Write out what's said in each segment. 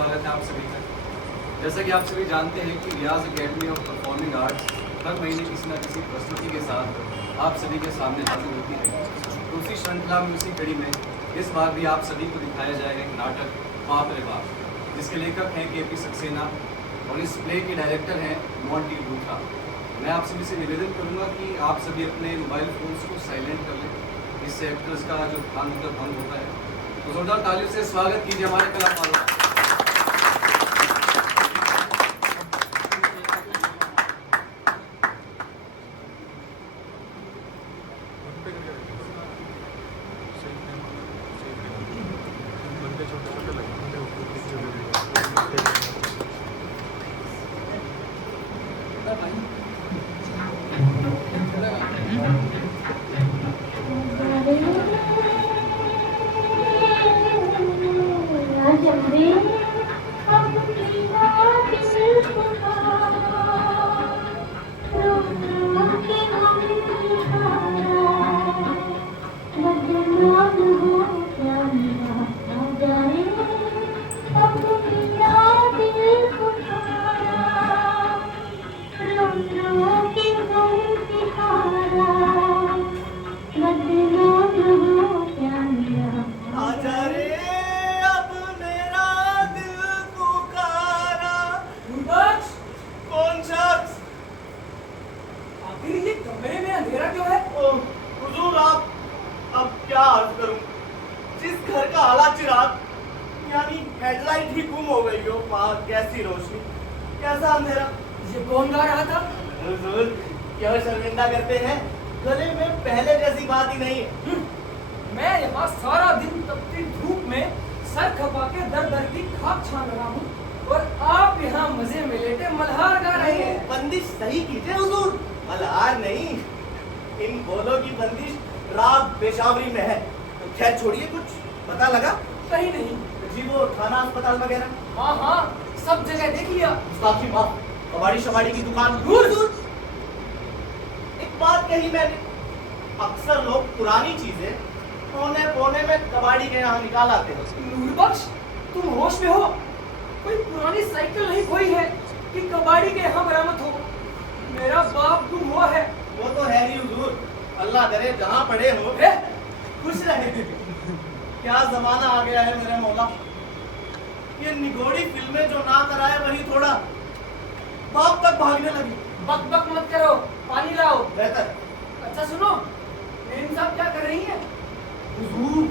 स्वागत है आप सभी का। जैसा कि आप सभी जानते हैं कि रियाज एकेडमी ऑफ परफॉर्मिंग आर्ट्स हर महीने किसी न किसी प्रस्तुति के साथ आप सभी के सामने हाजिर होती है। तो उसी श्रृंखला में, उसी कड़ी में इस बार भी आप सभी को दिखाया जाएगा एक नाटक बाप रे बाप, जिसके लेखक हैं के.पी. सक्सेना और इस प्ले के डायरेक्टर हैं मोंटी लूथा। मैं आप सभी से निवेदन करूंगा कि आप सभी अपने मोबाइल फ़ोन्स को साइलेंट कर लें, इससे एक्टर्स का जो ध्यान भंग होता है। तो जोरदार तालियों से स्वागत कीजिए हमारे कलाकारों का। हेडलाइट ही गुम हो गई हो। वहाँ कैसी रोशनी, कैसा अंधेरा। ये कौन गा रहा था? हुजूर क्यों शर्मिंदा करते हैं? गले में पहले जैसी बात ही नहीं है। मैं यहाँ सारा दिन तपती धूप में सर खपा के दर दर की खाक छान रहा हूँ और आप यहाँ मजे में लेटे मल्हार गा रहे हैं। बंदिश सही कीजिए हुजूर, मल्हार नहीं। इन बोलों की बंदिश राग पेशावरी में है। तो खैर छोड़िए, कुछ पता लगा? कहीं नहीं जी, वो थाना अस्पताल वगैरह? हाँ हाँ, सब जगह देख लिया। बाकी माफ, कबाड़ी शबाड़ी की दुकान दूर दूर। एक बात कही मैंने, अक्सर लोग पुरानी चीजें कोने कोने में कबाड़ी के यहाँ निकाल आते हैं। नूरबख्श, तुम होश में हो? कोई पुरानी साइकिल नहीं खोई है कि कबाड़ी के यहाँ बरामद हो। मेरा बाप गुम हुआ है। वो तो है ही हुजूर, अल्लाह करे जहाँ पड़े हो खुश रहे। क्या जमाना आ गया है मेरे मौला। ये निगोड़ी फिल्में जो ना कराए वही थोड़ा बाप तक भागने लगी। बक बक मत करो, पानी लाओ। बेहतर। अच्छा सुनो, मेम साहब क्या कर रही हैं? हुजूर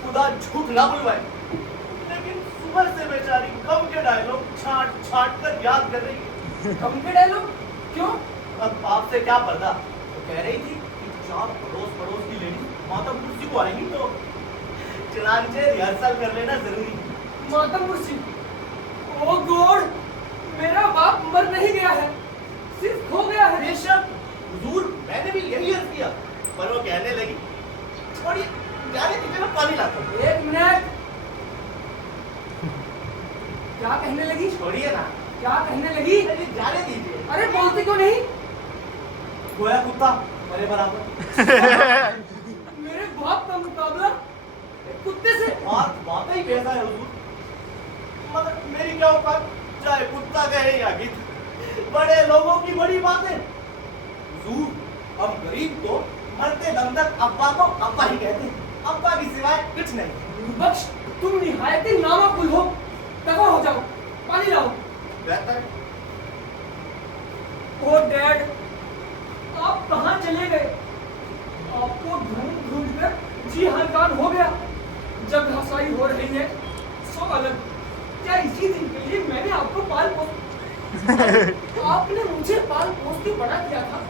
खुदा झूठ ना बुलवाए, लेकिन सुबह से बेचारी गम के डायलॉग छाट छाट कर याद कर रही है। गम के डायलॉग? क्यों? अब आपसे क्या पर्दा। तो कह रही थी कि 4 पड़ोस की लेडी माता कुर्सी को आएंगी तो चनांचे रिहर्सल कर लेना जरूरी है। मातम कुर्सी? ओ गॉड, मेरा बाप मर नहीं गया है, सिर्फ खो गया है। बेशक हुजूर, मैंने भी यही अर्ज किया, पर वो कहने लगी छोड़िए, जाने दीजिए, मैं पानी लाता हूँ। एक मिनट, क्या कहने लगी? छोड़िए ना। क्या कहने लगी? अरे जाने दीजिए। अरे बोलती क्यों नहीं? गोया कुत्ता मेरे बराबर। मेरे बाप का मुकाबला एक कुत्ते से? बात ही कैसा है हुजूर, मगर मेरी क्या औकात, चाहे कुत्ता कहे या गिद्ध, बड़े लोगों की बड़ी बातें। हुजूर, हम गरीब तो मरते दम तक अब्बा को अब्बा ही कहते हैं, अब्बा की सिवाय कुछ नहीं। बख्श, तुम निहायत ही नामाकुल हो। तगड़ हो जाओ, पानी लाओ। बेहतर। ओ डैड, आप कहाँ चले गए? आपको ढूंढ ढूंढ कर जी हलकान हो गया। जब हंसाई हो रही है सो अलग। क्या इसी दिन के लिए मैंने आपको पाल पोस आपने मुझे पाल पोस के बड़ा किया था।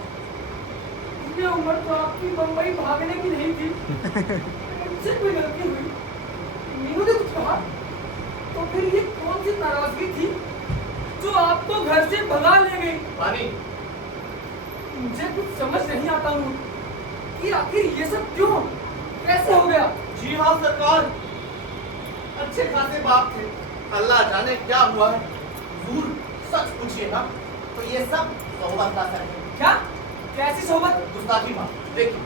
इतनी उम्र तो आपकी बम्बई भागने की नहीं थी। मुझसे कोई गलती हुई, मीनू ने कुछ कहा तो फिर ये कौन सी नाराजगी थी जो आपको घर से भगा ले गई? पानी। मुझे कुछ समझ नहीं आता हूँ कि आखिर ये सब क्यों, कैसे हो गया? जी हाँ सरकार, अच्छे खासे बाप थे, अल्लाह जाने क्या हुआ है। हुजूर सच पूछिए ना तो ये सब सोहबत का असर है। क्या? कैसी सोहबत? गुस्ताखी माँ। देखिए,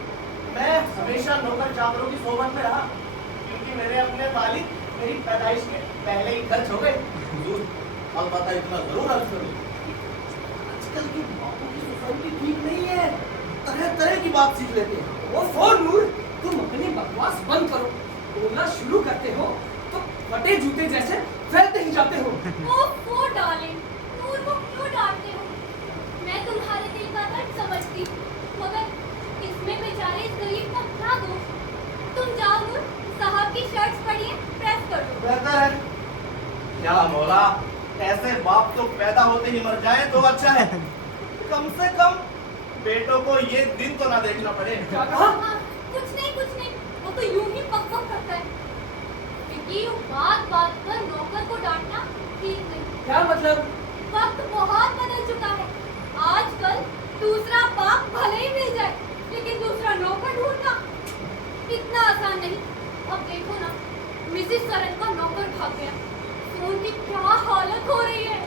मैं हमेशा नौकर चाकरों की सोहबत में रहा, क्योंकि मेरे अपने मालिक मेरी पैदाइश के पहले ही खर्च हो गए। हुजूर, अलबत्ता इतना जरूर अर्ज करूं, आजकल की बापों की सोसाइटी ठीक नहीं है, तरह तरह की बात सीख लेते हैं। वो फोन नूर, तुम अपनी बकवास बंद करो। बोलना शुरू करते हो तो फटे जूते जैसे फैलते ही जाते हो। ओह डार्लिंग, नूर को क्यों डांटते हो? मैं तुम्हारे दिल का दर्द समझती हूँ, मगर इसमें बेचारे इस गरीब का क्या दोष? तुम जाओ नूर, साहब की शर्ट्स पड़ी है, प्रेस कर दो। बेहतर है। क्या मौला, ऐसे बाप तो पैदा होते ही मर जाए तो अच्छा है। कम से कम बेटों को ये दिन तो ना देखना पड़े। क्या कहा? हाँ, कुछ नहीं, वो तो यूं ही पक करता है। क्योंकि बात बात पर नौकर को डांटना ठीक नहीं। क्या मतलब? वक्त बहुत बदल चुका है। आजकल दूसरा बाप भले ही मिल जाए, लेकिन दूसरा नौकर ढूंढना इतना आसान नहीं। अब देखो ना, मिसेस सरन का नौकर भाग गया, तो उनकी क्या हालत हो रही है।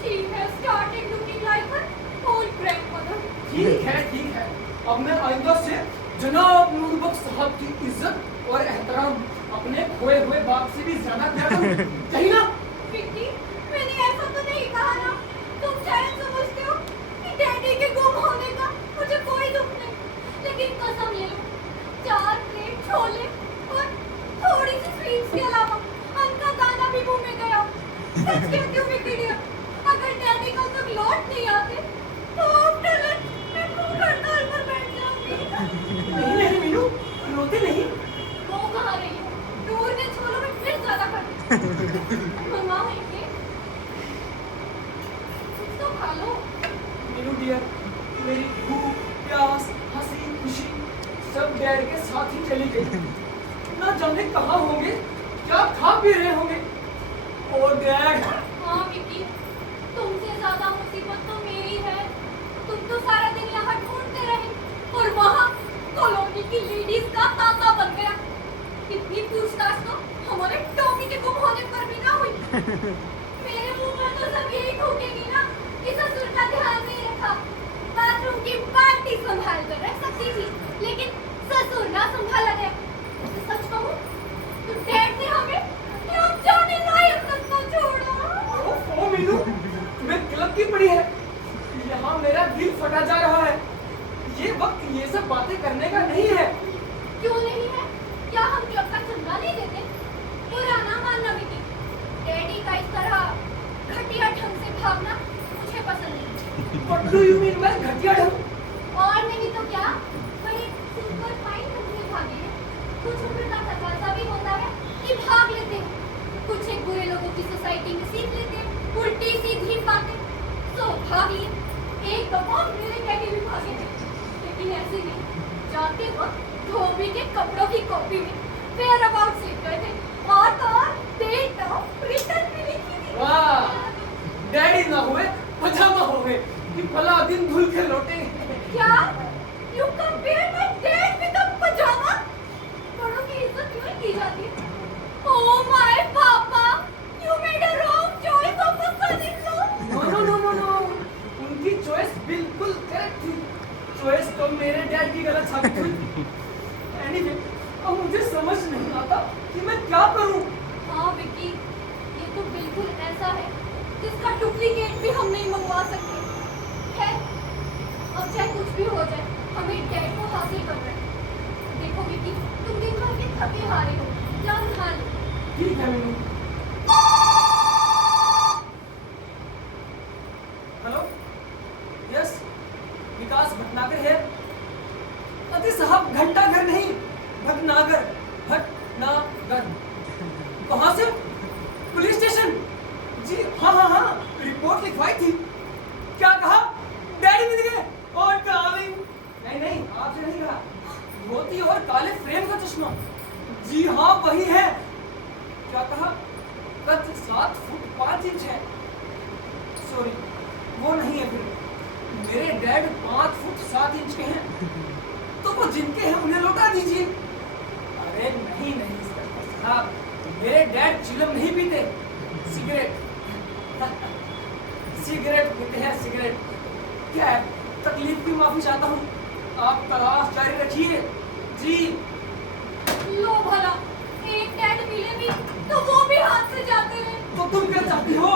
She has started looking like her old grandmother. ठीक है। अब मैं आइंदा से जनाब नूरबख्श साहब की इज्जत और एहतराम अपने खोए हुए बाप से भी ज्यादा करूं। सही ना? विक्की, मैंने ऐसा तो नहीं कहा ना। तुम शायद समझते हो कि डैडी के गुम होने का मुझे कोई दुख नहीं, लेकिन कसम ले लो, 4 प्लेट छोले और थोड़ी सी स्वीट्स के अलावा अन्न का दाना भी मुंह में गया। सच कहती हूँ विक्की डियर, अगर डैडी कल तक लौट नहीं आते तो आफ्टर लंच मैं भूख हड़ताल पर बैठ जाऊंगी। नहीं मीनू, रोते नहीं। वो कहाँ रही है? नूर ने छोलों में फिर ज्यादा कर दिया। मंगाओ एक प्लेट, कुछ तो खा लो। मीनू डियर, मेरी भूख, प्यास, हंसी, खुशी सब डैड के साथ ही चली गई। ना जाने कहाँ होंगे, क्या खा पी रहे होंगे। ओ डैड। हाँ विक्की, तुमसे ज्यादा मुसीबत तो मेरी है। तुम तो सारा दिन यहाँ ढूंढते रहे और वहाँ कॉलोनी की लेडीज का ताका बन गया। इतनी पूछताछ तो हमारे टॉमी के गुम होने पर भी ना हुई। मेरे मुंह पर तो सब यही ठोकेगी ना कि ससुर का ध्यान नहीं रखा। बाथरूम की बाल्टी संभाल कर रख सकती थी, लेकिन ससुर ना संभाला गया। तो सच कहूँ तो डैड ने हमें यहाँ जाने लायक तक न छोड़ा। ओ मीनू, तुम्हें क्लब की पड़ी है। यहाँ मेरा दिल फटा जा रहा है। ये वक्त ये सब बातें करने का नहीं है। क्यों नहीं है? क्या हम क्लब का चंदा नहीं देते? पुराना मानना विकी, डैडी का इस तरह घटिया ढंग से भागना मुझे पसंद नहीं। What do you mean by घटिया ढंग? और नहीं तो क्या, बड़े सुपर फाइन ढंग से भागे हैं। कुछ उम्र का तकाजा भी होता है कि भाग लेते हैं। कुछ एक बुरे लोगों की सोसाइटी में सीख लेते हैं उल्टी सीधी बातें, तो भाग लिए। एक दफा मेरे डैडी भी भागे थे, लेकिन ऐसे नहीं। जाते वक्त धोबी के कपड़ों की कॉपी में वेयर अबाउट लिख गए थे और डेट ऑफ रिटर्न भी लिखी थी। वाह, डैडी ना हुए पजामा हो गए कि भला दिन धुल के लौटे। क्या? You compare my dad with a pajama? बड़ों की इज्जत क्यों की जाती है? Oh my papa, you made a wrong choice of a son-in-law. No. उनकी चॉइस बिल्कुल करेक्ट थी। चॉइस तो मेरे डैड की गलत साबित हुई। एनीवे, अब मुझे समझ नहीं आता कि मैं क्या करूं। हाँ विक्की, ये तो बिल्कुल ऐसा है जिसका डुप्लीकेट भी हम नहीं मंगवा सकते। है, अब चाहे कुछ भी हो जाए, हमें डैड को हासिल करना है। देखो विक्की, तुम दिन भर के थके हारे हो, जान खा लो। ठीक है मीनू। हेलो, यस, विकास भटनागर है। अति साहब, घंटाघर नहीं, भटनागर। कहाँ से? Police station. जी हाँ, रिपोर्ट लिखवाई थी। क्या कहा? डैडी मिल गए। और डार्लिंग, नहीं, आपसे नहीं कहा। धोती और काले फ्रेम का चश्मा। जी हाँ, वही है। क्या कहा? कद 7 फुट 5 इंच है। सॉरी, वो नहीं है। फिर मेरे डैड 5 फुट 7 इंच के हैं, तो वो जिनके हैं उन्हें लौटा दीजिए। अरे नहीं इंस्पेक्टर साहब, मेरे डैड चिलम नहीं पीते, सिगरेट पीते हैं, सिगरेट। क्या है, तकलीफ की माफी चाहता हूँ। आप तलाश जारी रखिए। जी। लो भला, एक डैड मिले भी तो वो भी हाथ से जाते हैं। तो तुम क्या चाहती हो?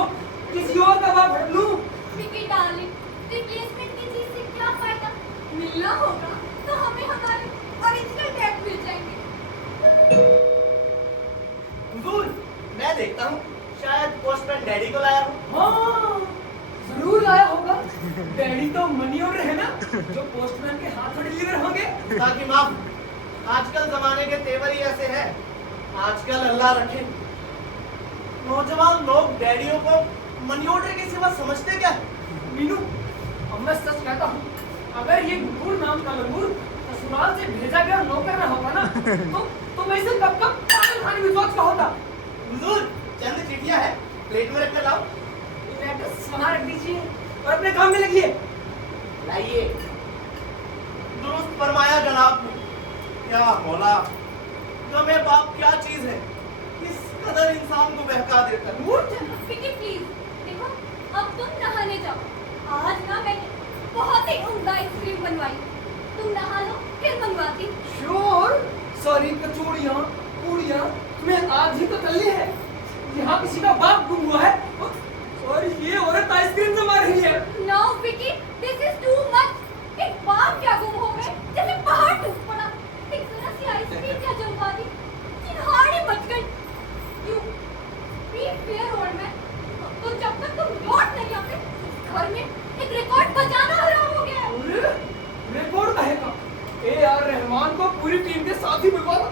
किसी और का बाप हट लूं? विकी डार्लिंग, रिप्लेसमेंट की चीज से क्या फायदा? मिलना होगा तो हमें हमारे ओरिजिनल डैड मिल जाएंगे। हुजूर, मैं देखता हूँ शायद पोस्टमैन डैडी को लाया हो। हाँ, जरूर लाया होगा। डैडी तो मनी ऑर्डर है ना, जो पोस्टमैन के हाथों डिलीवर होंगे। ताकि माफ, आजकल जमाने के तेवर ही ऐसे हैं। आजकल अल्लाह रखे, नौजवान लोग डैडियों को मनी ऑर्डर के सिवा समझते क्या है? मीनू, अब मैं सच कहता हूँ, अगर ये गुरूर नाम का लंगूर ससुराल से भेजा गया नौकर ना होता ना, तो मैं इसे कब पागल खाने में सोच का होता। हुजूर, चंद चिट्ठियां हैं, प्लेट में रख कर लाओ। लेटर बना रख दीजिए और अपने काम में लगिए। लाइए। दुरुस्त फरमाया जनाब ने। क्या मौला, गमे बाप क्या चीज है, इस कदर इंसान को बहका देता है। विकी प्लीज, देखो अब तुम नहाने जाओ। आज ना मैंने बहुत ही उम्दा आइसक्रीम बनवाई। तुम नहा लो फिर मंगवाती। श्योर। सॉरी कचौड़ियाँ, पूड़ियाँ तुम्हें आज ही तो तल्ली है। यहाँ किसी का बाप गुम हुआ है और ये औरत आइसक्रीम जमा रही है। No Vicky, this is too much. एक बाप क्या गुम हो गए जैसे पहाड़ टूट पड़ा। एक जरा सी आइसक्रीम क्या जलवा दी, चिन्हाड़ी मच गई। You be fair old man, तो जब तक तुम लौट नहीं आते घर में एक रिकॉर्ड बजाना हराम हो गया है। अरे, रिकॉर्ड कहेगा? AR रहमान को पूरी टीम के साथ ही बुलवा लो।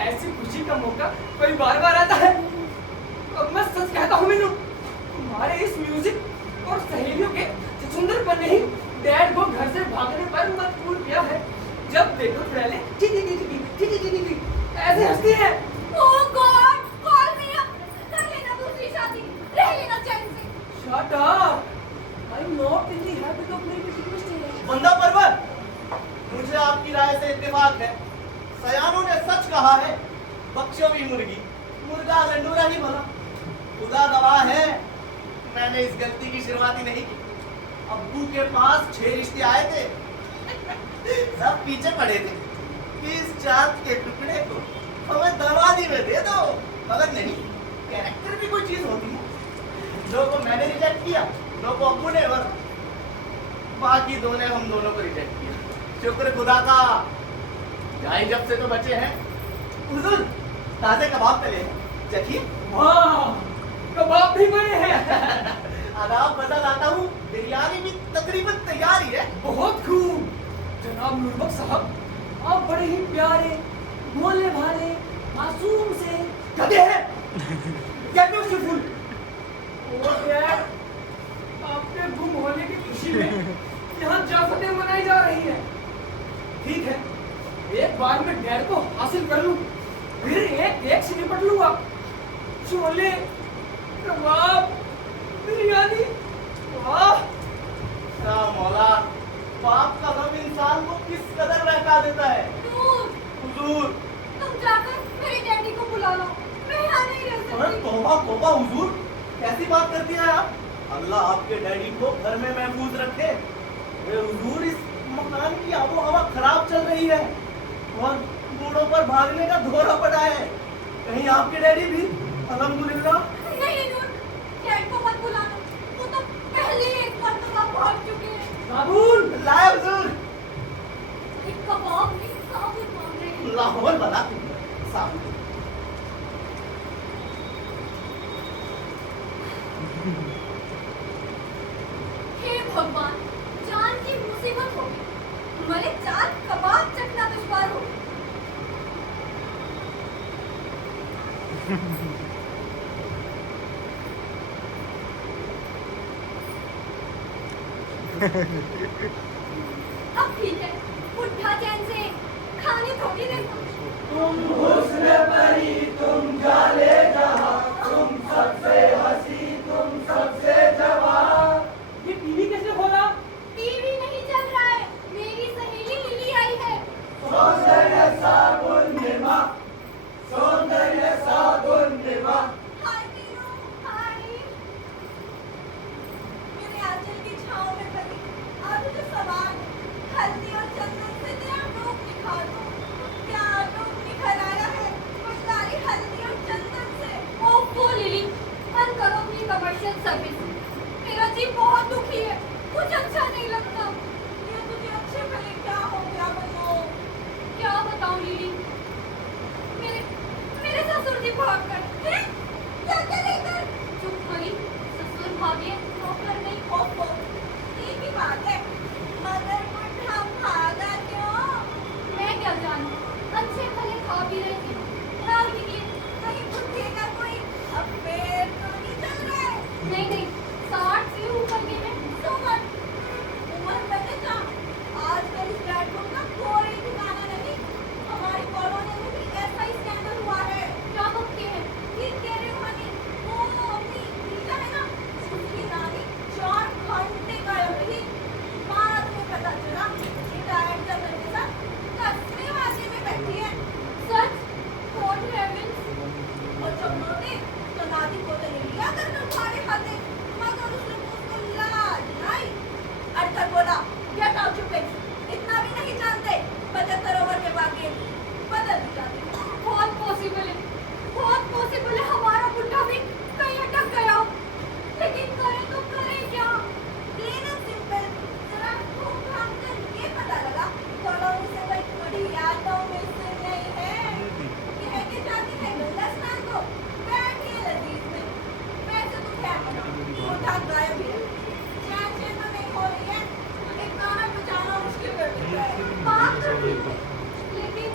ऐसी खुशी का मौका कोई बार-बार आता है। अब मैं सच कहता हूँ मीनू, तुम्हारे इस म्यूजिक और सहेलियों के सुंदरपन ने ही डैड को घर से भागने पर मजबूर किया है। जब देखो पहले ठीक ऐसे हंसती है। ओह गॉड, कॉल मी अप। कर लेना दूसरी शादी, रह लेना चैन से। Shut up, I am not in the habit of making mistakes. बंदा परवर, मुझे आपकी राय से इत्तेफाक है। सयानों ने सच कहा है, बख्शो भी मुर्गी, मुर्गा लंडूरा ही भला। खुदा गवाह है, मैंने इस गलती की शुरुआत ही नहीं की। अब्बू के पास 6 रिश्ते आए थे, सब पीछे पड़े थे। इस चांद के टुकड़े को हमें दरवाजे में दे दो। मगर नहीं, कैरेक्टर भी कोई चीज होती है। दो को मैंने रिजेक्ट किया, दो को अब्बू ने, और बाकी दो ने हम दोनों को रिजेक्ट किया। शुक्र खुदा का, गाय जब से तो बचे हैं। हुजूर, ताजे कबाब तले हैं, चखिए। वाह, कबाब भी बने हैं। आदाब बदल आता हूँ, बिरयानी भी तकरीबन तैयार ही है। बहुत खूब जनाब नूरबख्श साहब, आप बड़े ही प्यारे, भोले भाले, मासूम से गधे हैं। Get beautiful। ओ डैड, आपके गुम होने की खुशी में यहाँ जाफतें मनाई जा रही है। ठीक है, एक बार मैं डैड को हासिल कर लूं, फिर एक से निपट लूंगा। छोले, कबाब, बिरयानी, वाह। क्या मौला, बाप का गम इंसान को किस कदर बहका देता है। नूर, हुजूर, तुम जाकर मेरे डैडी को बुला लो। मैं यहाँ नहीं रह अरे सकती। तौबा तौबा हुजूर, कैसी बात करती हैं आप? अल्लाह आपके डैडी को घर में महफूज रखे। अरे हुजूर, इस मकान की आबो हवा खराब चल रही है और बूढ़ों पर भागने का दौरा पड़ा है। कहीं आपके डैडी भी? अल्हम्दुलिल्लाह। नहीं नूर, डैड को मत बुलाना। वो तो पहले ही एक मर्तबा भाग चुके हैं। साबुन लाए हुजूर। एक कबाब नहीं, साबुत मांग रहे हैं। लाहौर बना साबुन। हे भगवान, जान की मुसीबत हो गई। मरे 4 कबाब चखना दुश्वार हो गया। अब ठीक है, उठा चैन से, खाने थोड़ी देर को। तुम हुस्न परी, तुम जाले जहां, तुम सबसे हंसी, तुम सबसे जवान। ये टीवी कैसे खोला? टीवी नहीं चल रहा है, मेरी सहेली लिली आई है। सौंदर्य साबुन निमा, सौंदर्य साबुन निमा। हाय नीरू, हाय। मेरे आंचल की छांव में बनी आज जो सवार हल्दी और चंदन से तेरा रूप निखार दो। क्या रूप निखर आया है, खुशहाली हल्दी और चंदन सर्विस, मेरा जी बहुत दुखी है, कुछ अच्छा नहीं लगता। ये तुझे अच्छे भले क्या हो गया बनो? क्या बताऊं लीली, मेरे मेरे ससुर जी भाग गए हैं। क्या क्या लेकर? चुप करी, ससुर भागे नौकर नहीं। ओहो, ये की बात है, मगर बुढ़ा भागा क्यों? मैं क्या जानूं, अच्छे भले खा पी रहे थे, रात निकली, कहीं बुढ़े का कोई अफेयर तो नहीं चल रहा है? नहीं नहीं, 60 से ऊपर के हैं। तो मत उम्र बदले का, आजकल इस प्लेटफॉर्म का कोई ठिकाना नहीं। हमारी कॉलोनी में भी ऐसा ही स्कैंडल हुआ है। क्या बकते हैं? ये कह रहे हो हनी, वो अपनी रीता है ना, उसकी नानी 4 घंटे गायब रही। बाद में पता चला रिटायर्ड जनरल के साथ कस्मे वासी में बैठी है। सच? God heavens! और जब लौटे तो नानी को तो ले लिया कर खाने खाते, मगर उसने उसको लाज नहीं। अर्थक बोला, गेट आउट यू पिग्स, इतना भी नहीं जानते 75 ओवर के बाद गेम बदल दी जाती है। बहुत पॉसिबल है हमारा बुढ़ा भी कहीं अटक गया हो, लेकिन करें तो करें क्या? प्लेन एंड सिंपल, जरा घूम घाम कर ये पता लगा कॉलोनी से कोई बड़ी यादों में से नहीं है। कह के जाती है गंगा स्नान को, बैठिए लजीज में। वैसे तो क्या करो, बुढ़ा गायब ही है, चैन तो नहीं हो रही है, एक गाना बजाना मुश्किल कर देता है। बात तो ठीक है, लेकिन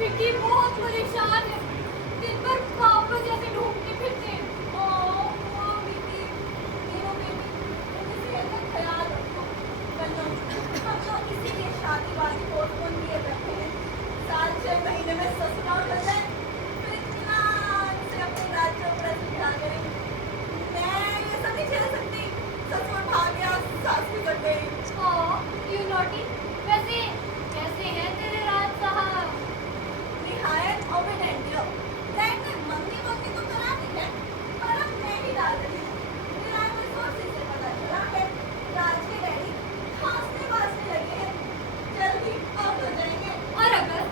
विक्की बहुत परेशान है, दिन भर पापा जैसे ढूंढते फिरते हैं। ओह विक्की, मेरा बेबी, अपनी सेहत का ख्याल रखो। बल्लो, हम लोग इसीलिए शादी-वादी पोस्टपोन किए बैठे हैं। साल 6 महीने में ससुराल हो जाए, फिर इत्मीनान से अपने राज्यों पर बिठा करें। मैं ये सब नहीं झेल सकती, ससुर भाग गया, सास भी कट गई। You naughty, वैसे कैसे हैं तेरे राज साहब? निहायत obedient हो। दैट ने मंगनी तो करा दी है, पर अब मैं ही डाल रही हूँ। Reliable sources से पता चला है, राज के डैडी खांसने-वासने लगे हैं, जल्दी आउट हो जाएंगे। और अगर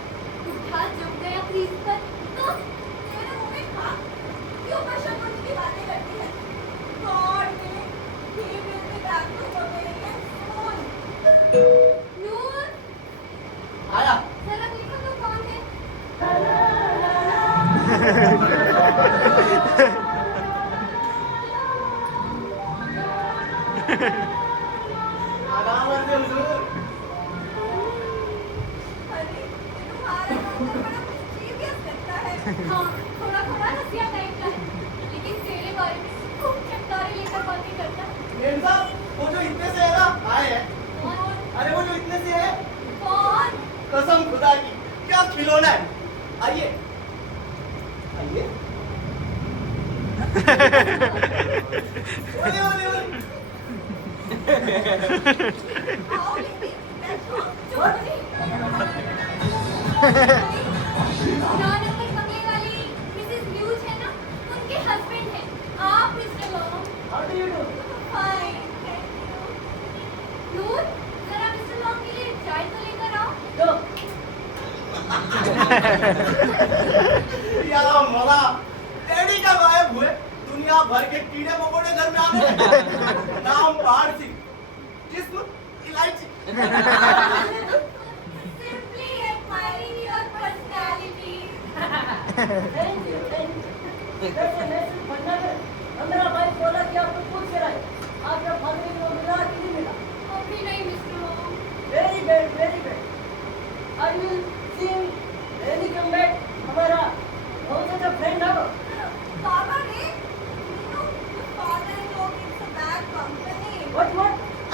बुढ़ा जम गया क्रीज पर, तो तेरे मुंह में खा, क्यों बशर्मंदी की बातें करती है? God willing, he will be back to Romanian soon. नूर, आया। जरा देखो तो कौन है? आराम से हुजूर। अरे, तुम्हारा नौकर बड़ा mischievous लगता है। हाँ, थोड़ा रसिया टाइप का है, लेकिन तेरे बारे में खूब चटकारे लेकर बातें करता है। मेम साहब, वो जो इतने से है ना, आए हैं। कौन? अरे वो जो इतने से है, कौन? कसम खुदा की, क्या खिलौना है। आइए आइए। ओले ओले ओले। आओ बेटी, बैठो, चुप नहीं। 9 नंबर बंगले वाली मिसेस ह्यूज है ना, उनके हस्बैंड हैं। आप mister long. How do you do? Fine, thank you. नूर, जरा मिस्टर लॉन्ग के लिए चाय तो लेकर आओ। या मौला, डैडी का गायब हुए, दुनिया भर के कीड़े मकोड़े घर में आ गए। नाम पारसी, जिस्म इलायची। Simply admiring your personality. Thank you. वैसे मैं सिर्फ बनना है, 15 बाइक बोला कि आपको पूछ के रहे, आपका फादर को मिला कि नहीं मिला? अभी नहीं mister long. Very bad, very bad. I will see when you come back. हमारा बहुत अच्छा फ्रेंड है वो। बाबा रे, father-in-law keeps a bad company. What?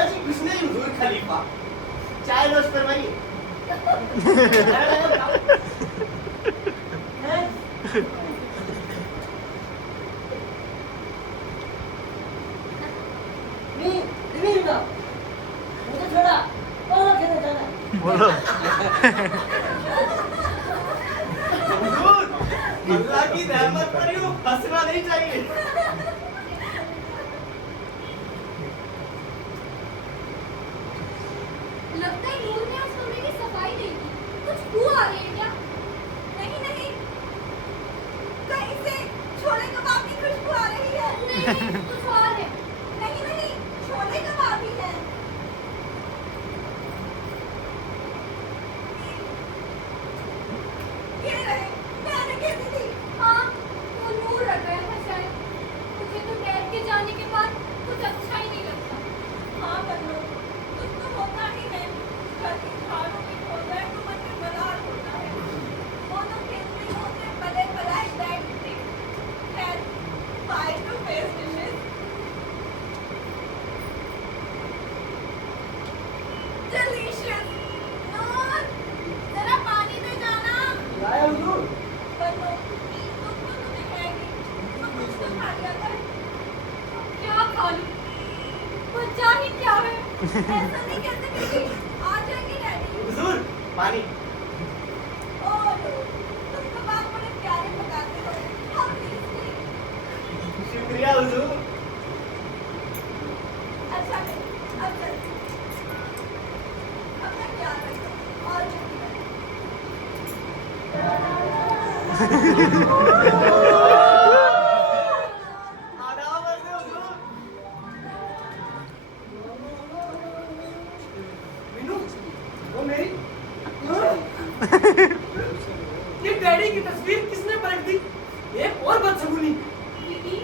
अजी कुछ नहीं हुजूर खलीफा, चाय नोश फरमाइए। Thanks. मी रिवील का मुझे छोड़ा कहाँ खेलने जाना है? बोलो। हुजूर, अल्लाह की रहमत पर यूं हंसना नहीं चाहिए। लगता है नूर ने उस कमरे की सफाई नहीं की। कुछ हुआ आ रही है क्या? नहीं नहीं, कहीं से छोले कबाब की खुशबू आ रही है। नहीं, कुछ और बचा लूं। बचा ही क्या है, ऐसा नहीं कहते बेटी, आ जाएंगे डैडी। हुजूर पानी। और तुम कबाब बड़े प्यारे पकाते हो, अब प्लीज। शुक्रिया हुजूर। अच्छा बेटी, अब चलते हैं। अपना ख्याल रखो और शुक्रिया। आदाब अर्ज़ है हुजूर। मीनू, वो मेरी ये डैडी की तस्वीर किसने पलट दी? एक और बदसगुनी। बेटी,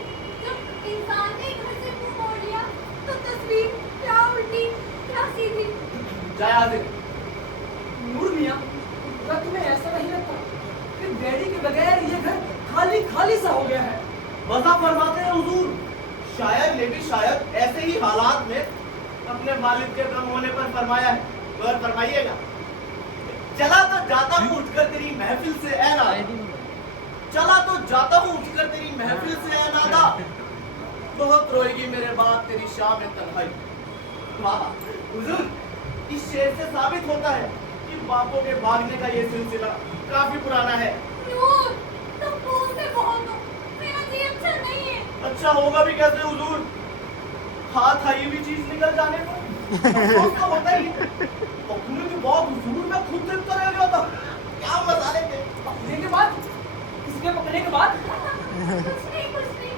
जब इंसान ने घर से मुंह मोड़ लिया तो तस्वीर क्या उल्टी क्या सीधी। जय हाजिर। नूर मियां, क्या तुम्हें ऐसा नहीं लगता कि डैडी के बगैर ये घर खाली खाली सा हो गया है? वज़ा फरमाते हैं हुजूर, शायर ने भी शायद ऐसे ही हालात में अपने वालिद के कम होने पर फरमाया है। गौर फरमाइएगा। चला तो जाता हूँ उठकर तेरी महफिल से ऐ नादा, चला तो जाता हूँ उठकर तेरी महफिल से ऐ नादा, बहुत रोएगी मेरे बाप तेरी शाम तन्हाई। वाह हुजूर, इस शेर से साबित होता है कि बापों के भागने का ये सिलसिला काफी पुराना है। नूर, तुम बोलते बहुत हो, मेरा जी अच्छा नहीं है। अच्छा होगा भी कैसे हुजूर, हाथ आई हुई चीज निकल जाने पर अफसोस तो होता ही है। पकने के बाद हुजूर मैं खुद देखता रह गया था, क्या मसाले थे। पकने के बाद? किसके पकने के बाद? कुछ नहीं कुछ नहीं।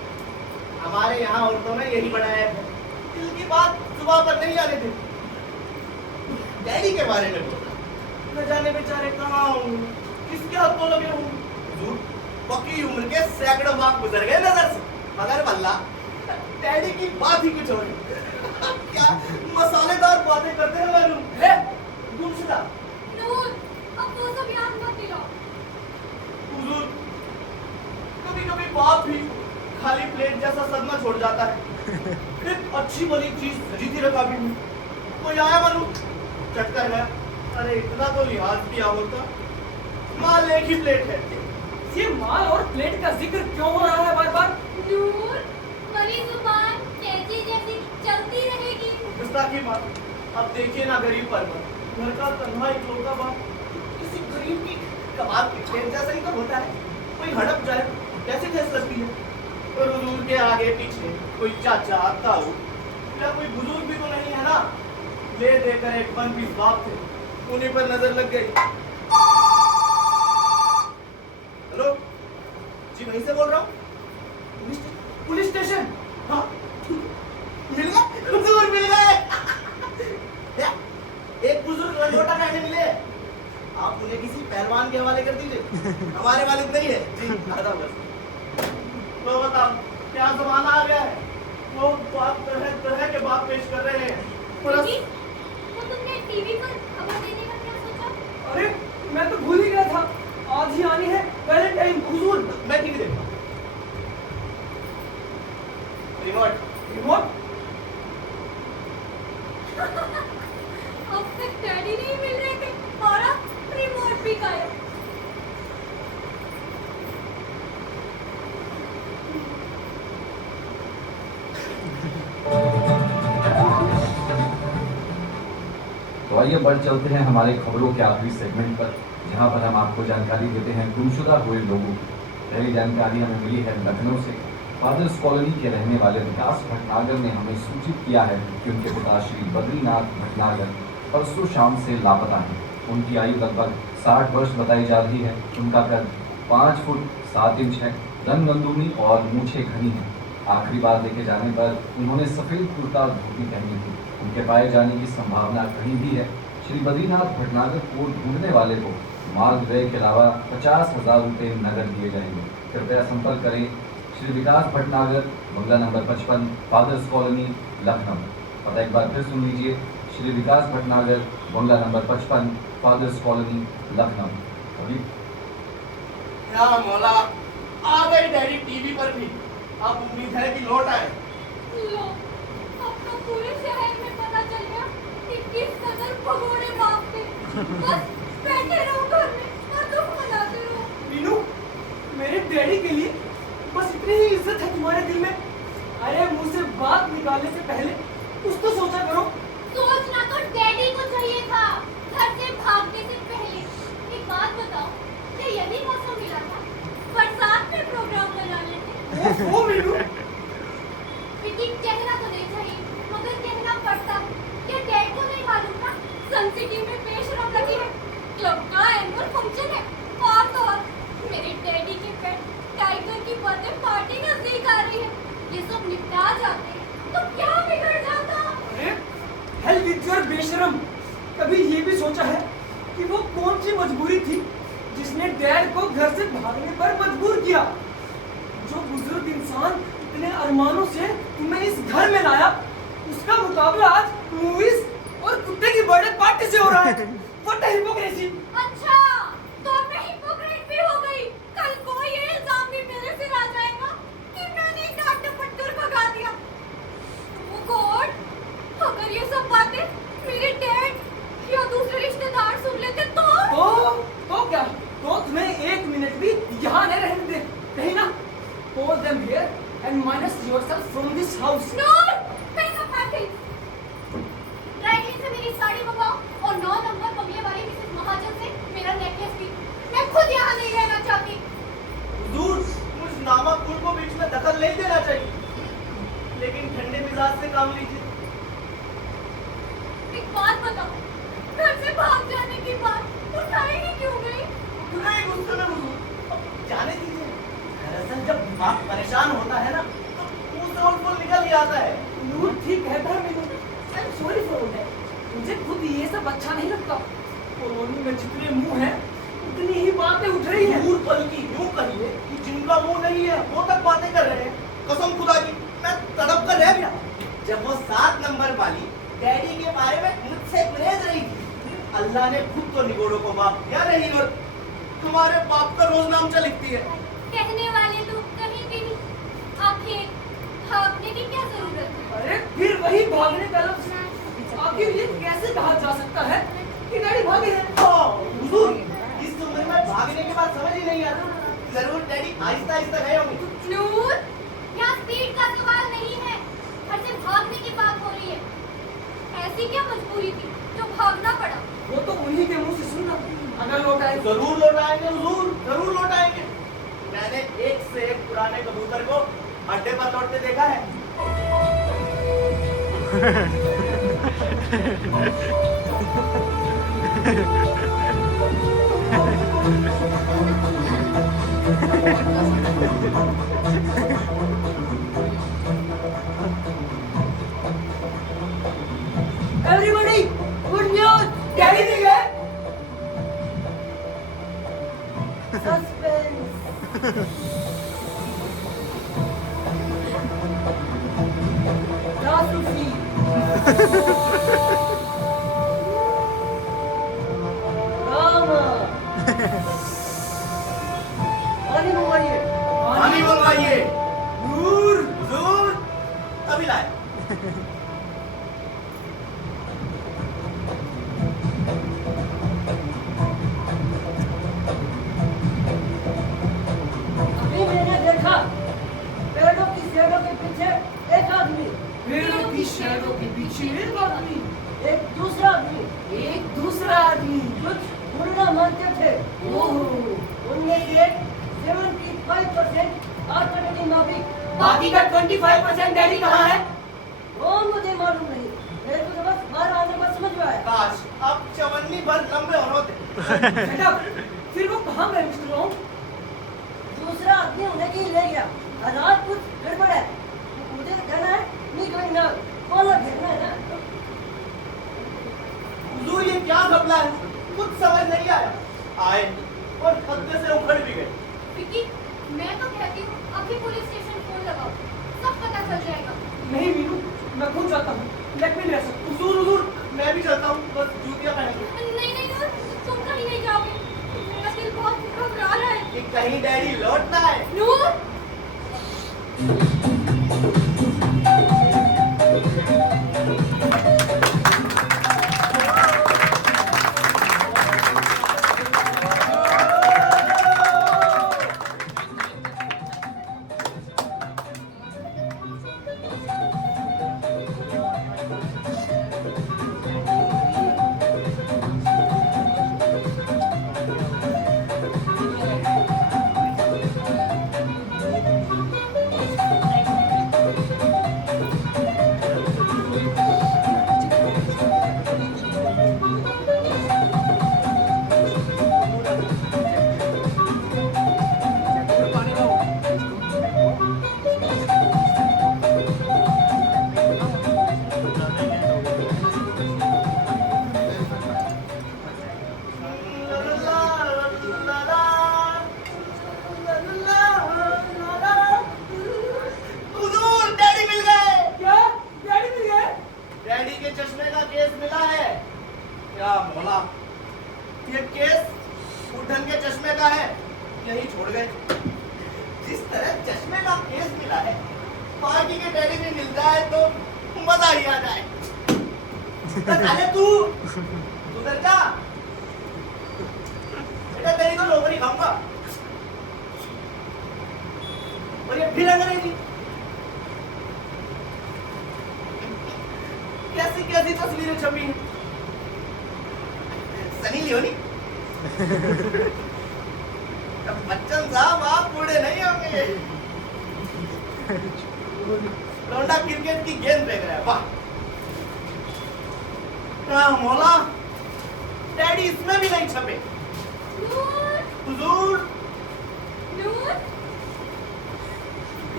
हमारे यहाँ औरतों में यही बड़ा है, दिल की बात जुबान पर नहीं आने देती। डैडी के बारे में बोला, न जाने बेचारे कहाँ होंगे, किसके हाथों लगे होंगे। हुजूर, पक्की उम्र के सैकड़ों बाप गुजर गए नजर से, मगर वल्ला डैडी की बात ही कुछ और है। क्या मसालेदार बातें करते हैं मालूम है। गुमशुदा नूर, अब वो सब याद मत दिलाओ। हुजूर, कभी कभी बाप भी खाली प्लेट जैसा सदमा छोड़ जाता है। एक अच्छी भली चीज सजी थी रखा भी नहीं, कोई आया मालूम चट कर गया। अरे इतना तो लिहाज किया होता, माल एक ही प्लेट है। ये माल और प्लेट का जिक्र क्यों हो रहा है बार बार? नूर, मेरी जुबान कैंची जैसी चलती रहेगी। गुस्ताखी बात। अब देखिए ना गरीब पर घर का तन्हा इकलौता बाप किसी गरीब की कबाब की प्लेट जैसा ही तो होता है। कोई हड़प जाए कैसे ठेस लगती है। और हुजूर के आगे पीछे कोई चाचा ताऊ या कोई बुजुर्ग भी तो नहीं है ना। ले देकर एक वन पीस बाप थे, उन्हीं पर नजर लग गई। हेलो जी, वहीं से बोल रहा हूँ। Police station? हाँ, मिल गए हुजूर, मिल गए। एक बुजुर्ग लंगोटा कहने मिले, आप उन्हें किसी पहलवान के हवाले कर दीजिए, हमारे वालिद नहीं है जी। आधा बस। तो बताओ क्या जमाना आ गया है। वो बात तरह के बात पेश कर रहे हैं। बेटी, तो तुमने टीवी पर खबर देने का क्या सोचा? अरे मैं तो भूल ही गया था, आज ही आनी है वैलेंटाइन। हुजूर, मैं टीवी देखता हूँ। Remote remote? अब तक डैडी नहीं मिल रहे थे और अब रिमोट भी गायब। तो आइए बढ़ चलते हैं हमारे खबरों के आखिरी सेगमेंट पर, जहां पर हम आपको जानकारी देते हैं गुमशुदा हुए लोगों की। पहली जानकारी हमें मिली है लखनऊ से। फादर्स कॉलोनी के रहने वाले विकास भटनागर ने हमें सूचित किया है कि उनके पिता श्री बद्रीनाथ भटनागर परसों शाम से लापता हैं। उनकी आयु लगभग 60 वर्ष बताई जा रही है। उनका कद 5 फुट 7 इंच है, रंग गंदूमी और मूछें घनी हैं। आखिरी बार देखे जाने पर उन्होंने सफ़ेद कुर्ता और धोती पहनी थी। उनके पाए जाने की संभावना कहीं भी है। श्री बद्रीनाथ भटनागर को ढूंढने वाले को मार्ग व्यय के अलावा 50,000 रुपये नगद दिए जाएंगे। कृपया संपर्क करें श्री विकास भटनागर, बंगला नंबर 55, फादर्स कॉलोनी, लखनऊ। पता एक बार फिर सुन लीजिए, श्री विकास भटनागर, बंगला नंबर 55, फादर्स कॉलोनी, लखनऊ। अभी क्या मौला, आ गई डैडी टीवी पर भी। अब उम्मीद है कि लौट आए। लो, अब तो पूरे शहर में पता चल गया कि किस कदर भगोड़े बाप थे। बस बैठे रहो घर में और दुख मनाते रहो। मीनू, मेरे डैडी के लिए बस इतनी ही इज्जत है तुम्हारे दिल में? अरे मुंह से बात निकालो। जाते तो क्या बिगड़ जाता? अरे हेल विद योर बेशरम, कभी ये भी सोचा है कि वो कौन सी मजबूरी थी जिसने डैड को घर से भागने पर मजबूर किया? जो बुजुर्ग इंसान इतने अरमानों से तुम्हें इस घर में लाया, उसका मुकाबला आज मूवीज और कुत्ते की बर्थडे पार्टी से हो रहा है। What a hypocrisy! अच्छा, तो अब मैं हिपोक्रेट भी हो गई। कल को ये इल्जाम भी मेरे सिर आ जाएगा कि मैंने डांट डपट कर भगा दिया। Oh God, अगर ये सब बातें मेरे डैड या दूसरे रिश्तेदार सुन लेते तो? तो क्या? तो तुम्हें एक मिनट भी यहाँ नहीं रहने दे, कहीं ना? Call them here and minus yourself from this house. No, pick up my things. Driving से मेरी साड़ी मंगाओ और 9 नंबर बंगले वाली मिसेस महाजन से मेरा नेकलेस भी। मैं खुद यहाँ नहीं रहना चाहती। हुजूर, उस नामकुल को बीच में दखल नहीं देना चाहिए, लेकिन ठंडे मिजाज से काम लीजिए। एक बात बताओ, घर से भाग जाने की बात उठाई ही क्यों गई? नहीं गुस्से में हुजूर, अब जाने दीजिए। दरअसल जब दिमाग परेशान होता है ना, तो मुंह से उल्फुल निकल ही आता है। नूर ठीक कहता है Meenu. I am sorry for that. मुझे खुद ये सब अच्छा नहीं लगता। कॉलोनी में जितने मुंह हैं, उतनी ही बातें उठ रही हैं। हुजूर, बल्कि यूं कहिए कि जिनका मुंह नहीं है वो तक बातें कर रहे हैं। कसम खुदा की, मैं तड़प कर रह गया जब वो 7 नंबर वाली डैडी के बारे में मुझसे गुरेज रही थी। अल्लाह ने खुद तो निगोड़ों को बाप दिया नहीं, और हमारे बाप का रोज नामचा लिखती है। कहने वाले लोग कहीं भी नहीं। आखिर भागने की क्या जरूरत है? अरे फिर वही भागने का लफ्ज। आखिर ये कैसे कहा जा सकता है कि डैडी भागे हैं? हुजूर, इस उम्र में भागने के बाद समझ ही नहीं आता। जरूर डैडी आहिस्ता आहिस्ता गए होंगे। नूर, यहाँ स्पीड का सवाल नहीं है, घर से भागने की बात हो रही है। ऐसी क्या मजबूरी थी जो भागना पड़ा? वो तो उन्हीं के मुंह से सुनना। अगर लौट आए जरूर लौटाएंगे हुजूर, जरूर लौटाएंगे। मैंने एक से एक पुराने कबूतर को अड्डे पर लौटते देखा है। Everybody, good news! डैडी भी गए। सस्पेंस। जासूसी। ड्रामा। पानी मंगवाइए। पानी मंगवाइए। नूर, हुजूर, अभी लाए। अभी मैंने देखा पेड़ों की शेडों के पीछे एक आदमी, पेड़ों की शहरों के पीछे एक आदमी, एक दूसरा आदमी, एक दूसरा आदमी। कुछ मुर्गा मानते थे। ओहो, उनमें से 75% आत्मनिर्भर नाविक। बाकी का 25% डैडी कहाँ है? वो मुझे मालूम नहीं, मेरे को तो बस बाहर आने पर समझ में आया। काश अब चवन्नी भर लंबे होते। Shut up! फिर वो कहाँ गए मिस्टर लॉन्ग? दूसरा आदमी उन्हें कहीं ले गया। हालात कुछ गड़बड़ है। मुझे कहना है नहीं कोई ना कॉलर घेरना है ना। हुजूर, ये क्या घपला है? कुछ समझ नहीं आया। आए और खद्दे से उखड़ भी गए। विकी, मैं तो कहती हूँ अभी पुलिस स्टेशन फोन लगाओ, सब पता चल जाएगा। नहीं मीनू, मैं खुद जाता हूँ। लेट मी रह सकता। हुजूर, हुजूर, मैं भी चलता हूँ, बस जूतियाँ पहन के। नहीं नहीं नूर, तुम कहीं नहीं जाओगे। मेरा दिल बहुत घबरा रहा है। कि कहीं डैडी लौटना है। नूर, गए। जिस तरह चश्मे का केस मिला है, पार्टी के डैडी में मिल जाए तो मजा ही आ जाए। अरे तू उधर जा बेटा, तेरी तो नौकरी खाऊंगा। और ये फिर अंग्रेजी, कैसी कैसी तस्वीरें छपी हैं। सनी लियोनी, बच्चन साहब आप बूढ़े नहीं होंगे। लौंडा क्रिकेट की गेंद फेंक रहा है, वाह क्या मौला, डैडी इसमें भी नहीं छपे। नूर, हुजूर नूर,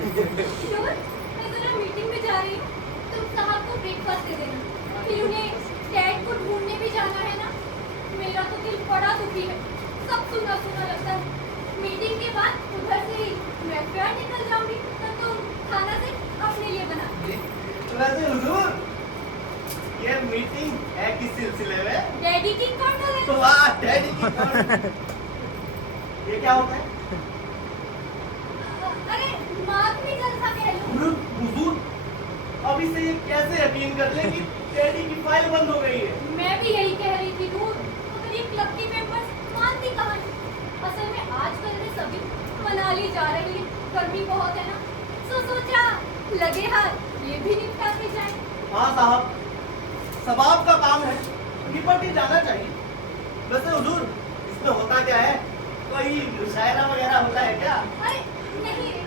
नूर, मैं जरा मीटिंग में जा रही हूँ। तुम साहब को ब्रेकफास्ट दे देना, फिर उन्हें डैड को ढूंढने भी जाना है ना। मेरा तो दिल बड़ा दुखी है, सब सुना सुना लगता है। मीटिंग के बाद उधर से ही मैं फिर निकल जाऊंगी, तब तो खाना से अपने लिए बना। वैसे हुजूर, ये मीटिंग है किस सिलसिले में? डैडी की कर्नल है। तो वाह, डैडी की कॉल। ये क्या होता है? अरे मातमी जलसा कह लो। हुजूर, अब इसे ये कैसे यकीन कर ले कि डैडी की फाइल बंद हो गई है? मैं भी यही कह रही थी नूर, मगर ये क्लब की मेंबर्स मानती कहाँ हैं? असल में आजकल में सभी मनाली जा रही है, गर्मी बहुत है ना, सोचा लगे हाथ ये भी निपटा के जाए। हाँ साहब, सब आपका काम है, निपट ही जाना चाहिए। वैसे हुजूर, इसमें होता क्या है? कोई मुशायरा वगैरह होता है क्या? अरे नहीं रे,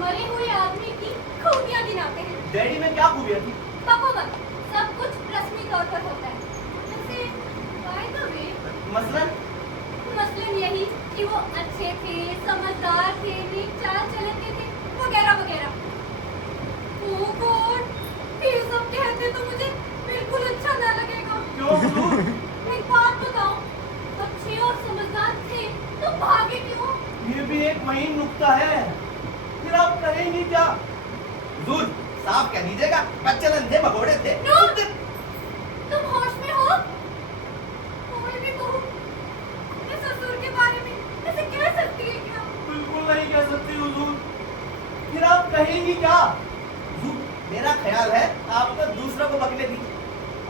मरे हुए आदमी की खूबियां गिनाते हैं। डैडी में क्या खूबियाँ थी? बकोबक, सब कुछ रस्मी तौर पर होता है। वैसे बाय द वे, मसलन यही कि वो अच्छे थे, समझदार थे, नेक चाल चलन के थे, वगैरह वगैरह। ओह गॉड, ये सब कहते तो मुझे बिल्कुल अच्छा ना लगेगा। क्यों हुजूर? एक बात बताओ, अच्छे और समझदार थे तो भागे क्यों? ये भी एक महीन नुक्ता है। फिर आप करेंगी क्या? हुजूर, साफ कह दीजिएगा, बच्चन थे, भगोड़े थे। नूर, तुम होश में हो? कोई भी बहू अपने ससुर के बारे में ऐसे कह सकती है क्या? बिल्कुल नहीं कह सकती हुजूर। फिर आप कहेंगी क्या? हुजूर, मेरा ख्याल है आपको दूसरों को बकने दी।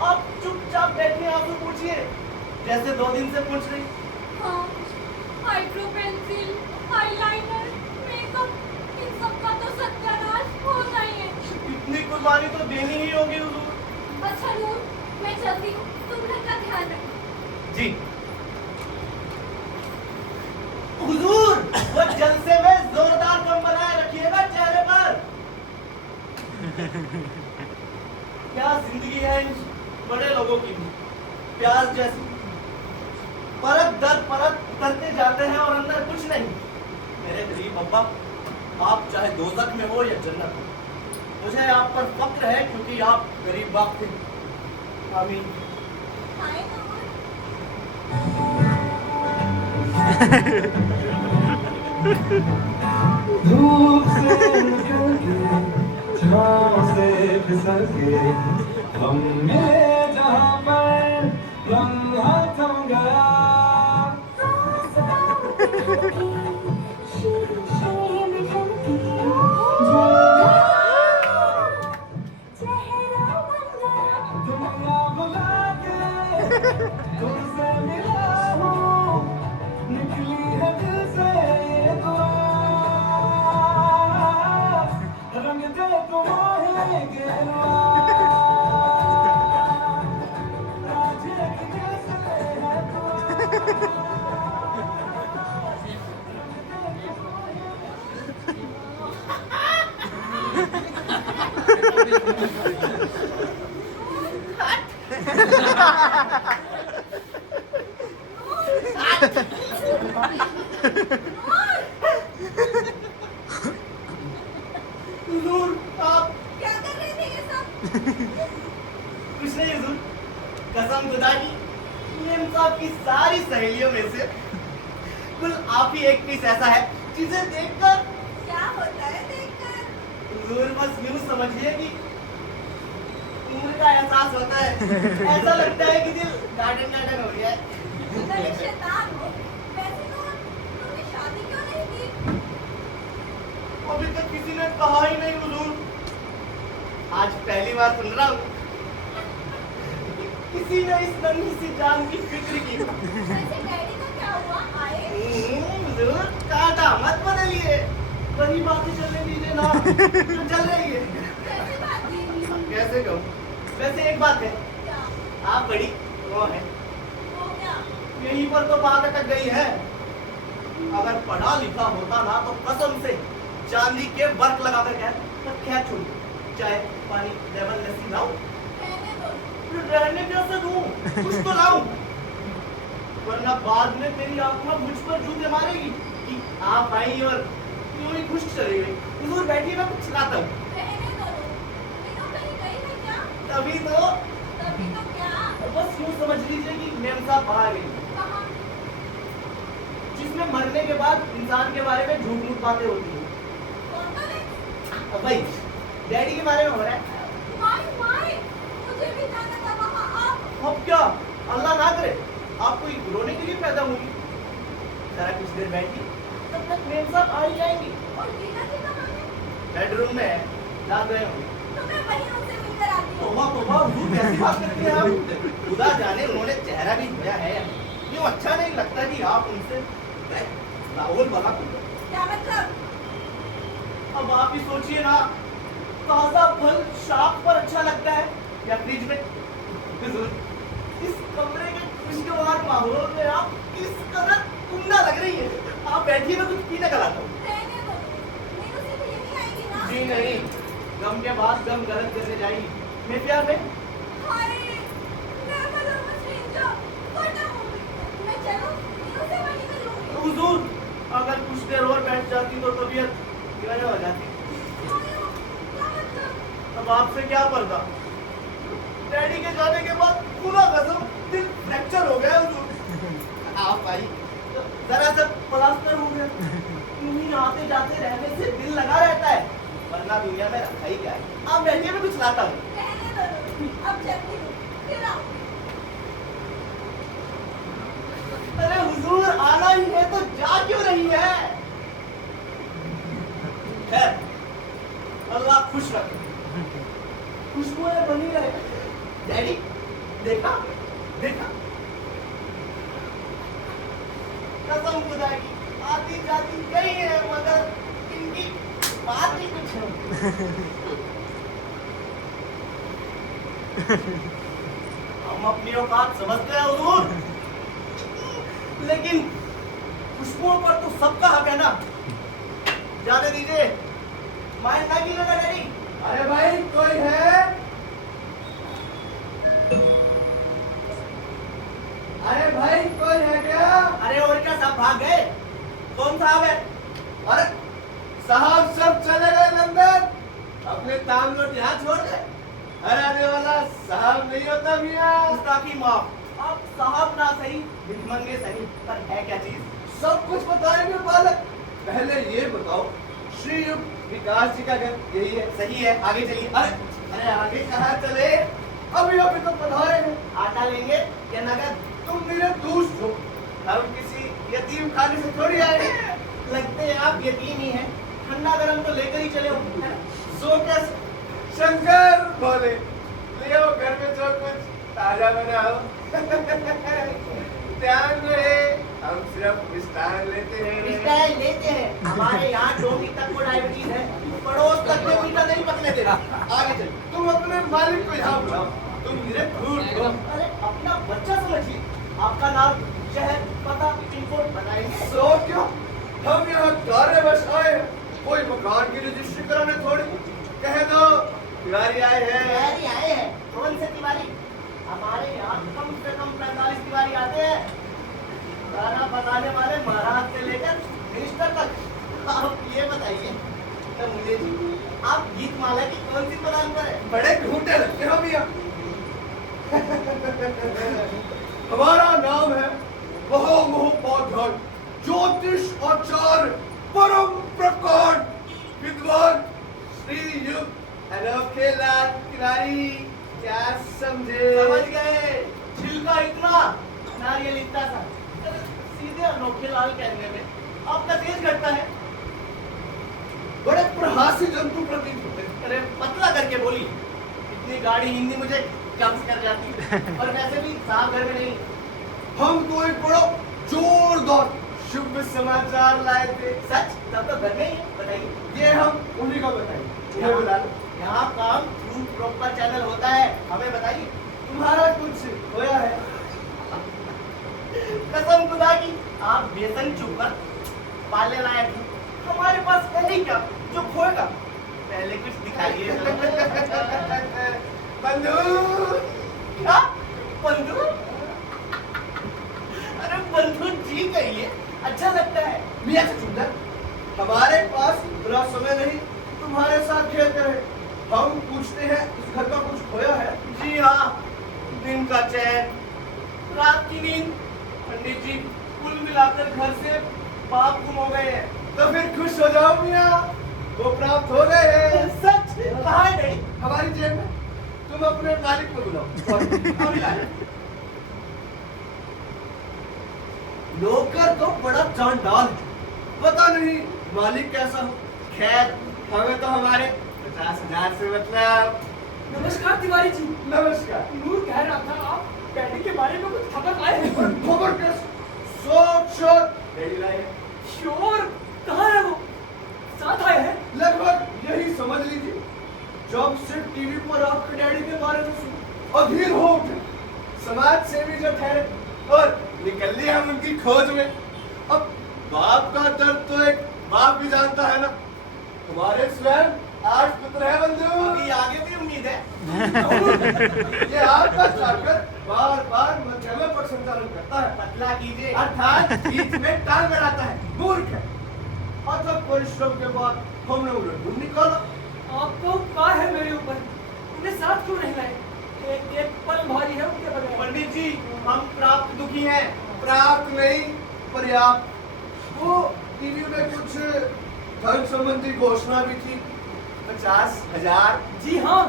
आप चुपचाप बैठिए, आंसू पूछिए, जैसे 2 दिन से पूछ रही। हाँ, हाइड्रो पेंसिल, आईलाइनर, मेकअप, इन सब का तो सत्यानाश होना ही है। इतनी कुर्बानी तो देनी ही होगी हुजूर। अच्छा नूर, मैं चलती हूँ, तुम घर का ध्यान रखना। जी हुजूर, वो जलसे में जोरदार कम बनाए रखिएगा चेहरे पर। क्या जिंदगी है इन बड़े लोगों की भी, प्याज जैसी परत दर परत उतरते जाते हैं और अंदर कुछ नहीं। मेरे गरीब अब्बा, आप चाहे दोजख में हो या जन्नत में, मुझे आप पर फक्र है क्योंकि आप गरीब बाप थे। आमीन। हाय नूर। धूप से निकल के, छाँव से फिसल के, हम मिले जहाँ पर लम्हा थम गया। दुनिया बुला के तुमसे मिला हूँ, निकली है दिल से ये दुआ, रंग दे तुम मोहे गेरुआ, राजे की जैसे है दुआ। हुजूर, आप क्या कर रहे थे ये सब? कुछ नहीं हुजूर, कसम खुदा की, मेम साहब की सारी सहेलियों में से कुल आप ही एक पीस ऐसा है जिसे देखकर क्या होता है देखकर? हुजूर बस यूं समझिए कि उम्र का एहसास होता है। ऐसा लगता है कि दिल गार्डन गार्डन हो गया है। बड़े शैतान हो। वैसे तो तुमने शादी क्यों नहीं की? किसी ने कहा ही नहीं हुजूर। आज पहली बार सुन रहा हूँ किसी ने इस नन्ही सी जान की फिक्र की। वैसे डैडी का क्या हुआ, आए? हुजूर, काटा मत बदलिए, वही बातें चलने दीजिए ना जो चल रही है। कैसी बात है? कैसे कहूँ? वैसे एक बात है, क्या? आप बड़ी वो है, हो क्या? यहीं पर तो बात अटक गई है। अगर पढ़ा लिखा होता ना तो कसम से चांदी के वर्क लगा कर कह तो क्या छोड़, चाय पानी लेमन लस्सी लाऊं, रहने दो। रहने कैसे दूं, कुछ तो लाऊं, वरना बाद में तेरी आत्मा मुझ पर जूते मारेगी कि आप आई और यूं ही खुश चली गई। हुजूर बैठिए, मैं कुछ लाता हूँ। रहने दो। ये तो कहीं गई है क्या? तभी तो तभी तो क्या? बस यूं समझ लीजिए कि मेम साहब बाहर गई, कहाँ? जिसमें मरने के बाद इंसान के बारे में झूठ मूठ बातें होती हैं। कौन सा है? भाई डैडी के बारे में हो रहा है। माय, मुझे भी जाना था वहाँ। आप अब क्या, अल्लाह ना करे आप कोई रोने के लिए पैदा होंगी। जरा कुछ देर बैठिए, तब तक मेम साहब आ ही जाएंगी। और जीना जी कहाँ है? बेडरूम में है, रात गए होंगे। तो मैं वहीं उनसे मिलकर आती हूँ। तोबा तोबा, हुजूर कैसी बात करती हैं आप? खुदा जाने उन्होंने चेहरा भी धोया है या नहीं। यूं अच्छा नहीं लगता कि आप उनसे राहुल वाला क्या मतलब? अब आप ही सोचिए ना, ताजा फल शाप पर अच्छा लगता है या फ्रिज में? हुजूर, इस कमरे के खुशगवार माहौल में आप किस कदर उम्दा लग रही है। आप बैठिए, मैं कुछ पीने का लाता हूँ। रहने दो। मीनू से भी यही आएगी ना? जी नहीं, गम के बाद गम गलत करने जाएगी। मैं प्यार में हाय, मैं मदर मशीन जो खोटा हूँ। मैं चलूँ? मीनू से वहीं मिलूंगी। हुजूर, अगर कुछ देर और बैठ जाती तो तबीयत बिगड़ने हो जाती। क्यों यूं? क्या मतलब? अब आपसे क्या पर्दा, डैडी के जाने के बाद पूरा कसम दिल फ्रैक्चर हो गया हुजूर। आप भाई जरा सा प्लास्टर हो गया, यूं आते जाते रहने से दिल लगा रहता है, वरना दुनिया में रखा ही क्या है। आप बैठिए, मैं कुछ लाता हूँ। रहने दो। अब चलती हूँ, फिर आऊंगी। अरे हुजूर, आना ही है तो जा क्यों रही है? खैर, अल्लाह खुश रखे, खुशबुएं बनी रहे। डैडी देखा देखा, कसम खुदा की आती जाती गई है, मगर इनकी बात ही कुछ है। हम अपनी औकात समझते हैं हुजूर, लेकिन खुशबुओं पर तो सबका हक है ना। जाने दीजिए, माइंड ना कीजिएगा डैडी। अरे भाई कोई है? अरे भाई कोई है क्या? अरे और क्या, सब भाग गए? कौन साहब है? अरे साहब सब चले गए लंदन, अपने ताम लोट यहाँ छोड़ गए। अरे आने वाला साहब नहीं होता मियाँ। गुस्ताखी माफ, आप साहब ना सही, भिखमंगे सही, पर है क्या चीज? सब कुछ बताएंगे बालक। पहले ये बताओ, श्री युक्त विकास जी का घर यही है? सही है, आगे चलिए। अरे आगे कहाँ चले, अभी अभी तो पधारे हैं। आटा लेंगे या नगद? तुम मेरे दोस्त हो, हम किसी यतीम खाने से थोड़ी आए हैं। लगते हैं आप यतीम ही हैं, ठंडा गरम तो लेकर ही चले हो, है ना? सो कैसे? शंकर बोले, ले आओ घर में जो कुछ ताजा बना हो। ध्यान रहे, हम सिर्फ मिष्टान लेते हैं। मिष्टान लेते हैं? हमारे यहाँ 2 मीटर तक को डायबिटीज है, पड़ोस तक में मीठा नहीं पकने देना। आगे चल, तुम अपने मालिक को यहाँ बुलाओ, तुम मेरे दूर हो। अरे अपना बच्चा समझिए, आपका नाम, शहर, पता, पिन कोड बताएंगे? सो क्यों, हम यहाँ कार्यवश आए हैं, कोई मकान की रजिस्ट्री कराने थोड़ी। कह दो तिवारी आए हैं। तिवारी आए हैं? कौन से तिवारी? हमारे यहाँ कम से कम 45 तिवारी आते हैं, गाना बजाने वाले महाराज से लेकर मिनिस्टर तक। आप ये बताइए तो मुझे जी, आप गीत माला की कौन सी बदान पर है? बड़े घूटे लगते हो भैया। हमारा नाम है महामहोपाध्याय ज्योतिष आचार्य परम प्रकांड विद्वान श्री युक्त अनोखे लाल तिवारी। क्या समझे? समझ गए, छिलका इतना, नारियल इतना सा, सीधे अनोखे लाल कहने में आपका तेज घटता है। बड़े प्रहासी जंतु प्रतीत होते हैं। अरे पतला करके बोली, इतनी गाढ़ी हिंदी मुझे कब्ज कर जाती। और वैसे भी साहब घर में नहीं। हम तो एक बड़ा जोरदार शुभ समाचार लाए थे। सच? तब तो घर में ही है, बताइए। ये हम उन्हीं को बताइए। ये बता दो, यहाँ काम थ्रू प्रॉपर चैनल होता है, हमें बताइए। तुम्हारा कुछ होया है? कसम खुदा की आप बेसन चुकर पालने लायक हैं। हमारे पास है ही क्या जो खोएगा? पहले कुछ दिखाइए। बंदूक? क्या बंदूक? अरे बंदूक जी कहिए, अच्छा लगता है। मियां सुंदर, हमारे पास बुरा समय नहीं तुम्हारे साथ खेल कर। हम पूछते हैं इस घर का कुछ खोया है? जी हाँ, दिन का चैन, रात की नींद। पंडित जी, कुल मिलाकर घर से पाप गुम हो गए हैं। तो फिर खुश हो जाओ मियां, वो प्राप्त हो गए हैं। सच? कहाँ है डैडी? हमारी जेब में। तुम अपने मालिक को बुलाओ और हम लाए। नौकर तो बड़ा चांडाल है, पता नहीं मालिक कैसा हो। खैर, हमें तो हमारे 50,000 से मतलब। नमस्कार तिवारी जी। नमस्कार। नूर कह रहा था आप डैडी के बारे में कुछ खबर लाए हैं। खबर कैसे? शोर डैडी लाए हैं। शोर? कहाँ है वो? साथ आए हैं? लगभग यही समझ लीजिए। जब से टीवी पर आपके डैडी के बारे में सुना, अधीर हो उठे। समाज सेवी जो ठहरे और निकल लिए हम उनकी खोज में। अब बाप का दर्द तो एक बाप भी जानता है ना। तुम्हारे स्वयं 8 पुत्र है बंधु। अभी आगे भी उम्मीद है। ये आपका चाकर बार बार मध्य में पक्ष संचालन करता है। पतला कीजिए, अर्थात बीच में टांग बढ़ाता है। मूर्ख है। अथक परिश्रम के बाद हमने उन्हें ढूंढ निकाला। आपको क्या है मेरे ऊपर? उन्हें साथ क्यों नहीं लाए? एक पल भारी है उनके बगैर। पंडित जी, हम प्राप्त दुखी हैं। प्राप्त नहीं, पर्याप्त। वो टीवी में कुछ धन संबंधी घोषणा भी थी। 50,000। जी हाँ,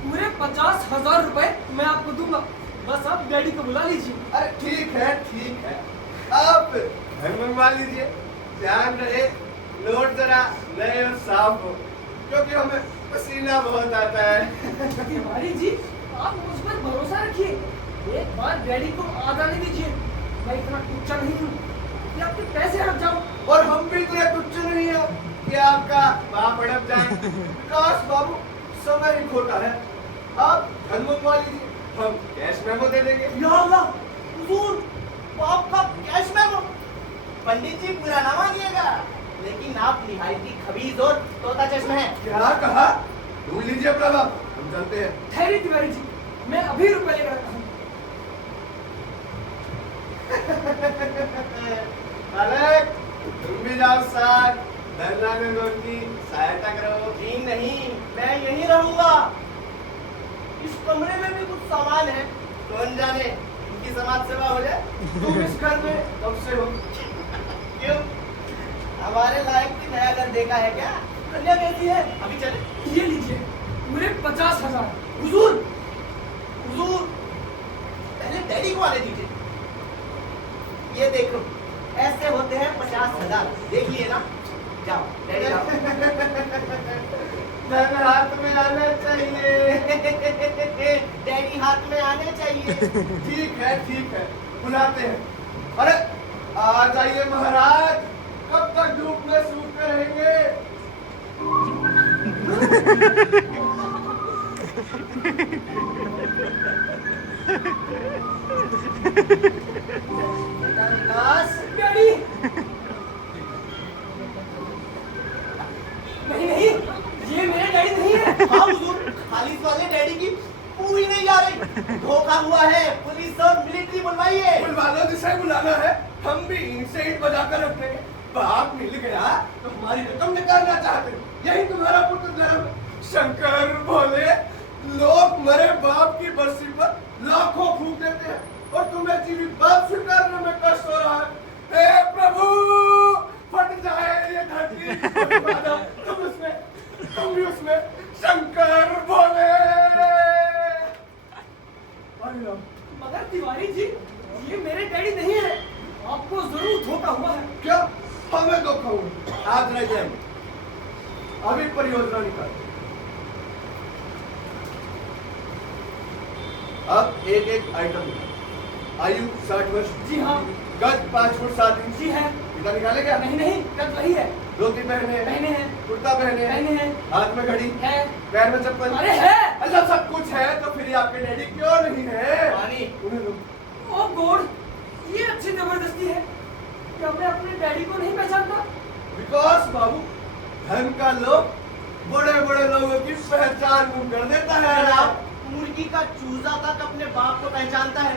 पूरे 50,000 रुपए मैं आपको दूंगा। बस आप डैडी को बुला लीजिए। अरे ठीक है, ठीक है। आप घर मंगवा लीजिए। ध्यान रहे नोट जरा नए और साफ हो, क्योंकि हमें पसीना बहुत आता है। तिवारी जी, आप मुझ पर भरोसा रखिए। एक बार डैडी को आधा नहीं दीजिए। मैं इतना टुच्चा नहीं हूँ कि आपके पैसे हड़प जाऊं। और हम भी इतने तुच्छ नहीं है कि आपका बाप हड़प जाए। विकास बाबू, समय ही खोटा है। आप धन मंगवा लीजिए, हम कैश मेमो दे देंगे। या अल्लाह, हुजूर, बाप का कैश मेमो? पंडित जी, बुरा ना मानिएगा, लेकिन आप निहायती खबीज और तोता चश्म है। क्या कहा? ढूंढ लीजिए अपना बाप, हम चलते हैं। ठहरिए तिवारी जी, मैं अभी रुपए लेकर आता हूँ। मालिक, तुम भी जाओ साथ। धरना में उनकी सहायता करो। जी नहीं, मैं यहीं रहूंगा। इस कमरे में भी कुछ सामान है, कौन जाने इनकी समाज सेवा हो जाए। तुम इस घर में कब से हो? क्यों, हमारे लायक भी नया घर देखा है क्या? कन्या कैसी है? अभी चले। ये लीजिए, पूरे 50,000। हुजूर, हुजूर, पहले डैडी को आने दीजिए। ये देखो, ऐसे होते हैं 50,000। देखिए ना, जाओ डैडी जाओ। धन हाथ में आना चाहिए। डैडी हाथ में आने चाहिए। ठीक है, ठीक है, बुलाते हैं। अरे आ जाइए महाराज, कब तक धूप में सूखते रहेंगे? विकास, डैडी, नहीं, ये मेरे डैडी नहीं है। हाँ हुजूर, खालिद वाले डैडी की पूरी नहीं जा रही। धोखा हुआ है, पुलिस और मिलिट्री बुलवाइए। बुलवा लो, जिसे बुलाना है। हम भी इनसे ईंट बजाकर रख लेंगे। बाप मिल गया तो हमारी रकम निकालना चाहते हैं। यही तुम्हारा पुत्र धर्म। शंकर भोले, लोग मरे बाप की बरसी पर लाखों फूंक देते हैं और तुम्हें जीवित बाप स्वीकारने में कष्ट हो रहा है। हे प्रभु, फट जाए ये धरती। तुम भी उसमें शंकर भोले। मगर तिवारी जी, ये मेरे डैडी नहीं है। आपको जरूर धोखा हुआ है। क्या? हमें धोखा हुआ? आज रह जाएंगे। अभी परियोजना निकाल। अब एक एक आइटम आयु 60 वर्ष, जी हाँ। कद 5 फुट 7 इंच। जी है। इतना निकाले क्या? नहीं नहीं, कद वही है। धोती पहने पहने हैं। कुर्ता पहने पहने हैं। हाथ में घड़ी है। पैर में चप्पल। अरे है। अच्छा सब कुछ है तो फिर ये आपके डैडी क्यों नहीं है? पानी। उन्हें दो। ओ गॉड, ये अच्छी जबरदस्ती है। क्या मैं अपने डैडी को नहीं पहचानता? विकास बाबू, धन का लोभ बड़े बड़े लोगों की पहचान गुम कर देता है। जनाब, मुर्गी का चूजा तक अपने बाप को पहचानता है।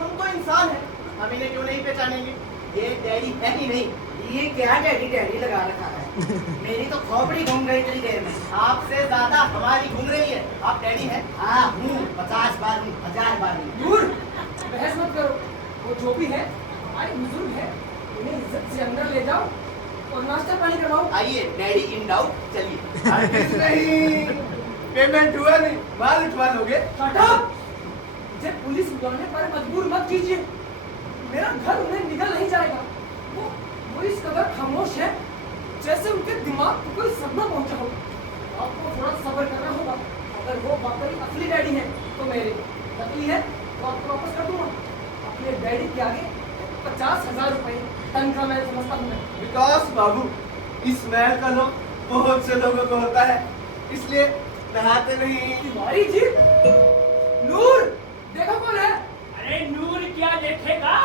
हम तो इंसान हैं, हम इन्हें क्यों नहीं पहचानेंगे? ये डैडी है ही नहीं। ये क्या डैडी डैडी लगा रखा है? मेरी तो खोपड़ी घूम गई इतनी देर में। आपसे ज्यादा हमारी घूम रही है। आप डैडी हैं? हाँ हूँ, 50 बार हूँ, 1000 बार हूँ। दूर, बहस मत करो। वो जो भी है हमारे बुजुर्ग है, उन्हें इज्जत से अंदर ले जाओ और नाश्ता पानी करवाओ। आइए डैडी इन डाउट, चलिए। हरगिज नहीं, पेमेंट हुआ नहीं, माल उठवा लोगे। Shut up! मुझे पुलिस बुलाने पर मजबूर मत कीजिए। मेरा घर उन्हें निगल नहीं जाएगा। वो इस कदर खामोश है जैसे उनके दिमाग को कोई सदमा पहुंचा हो। आपको थोड़ा सब्र करना होगा। अगर वो वाकई असली डैडी है तो मेरे, नकली है तो आपको वापस कर दूंगा। अपने डैडी के आगे 50,000 रुपए तनख्वाह मैं समझता हूँ मैं। विकास बाबू, इस महल का लोग बहुत से लोगों को होता है, इसलिए नहाते नहीं। तुम्हारी जीत। नूर, देखो कौन है? अरे नूर क्या देखेगा,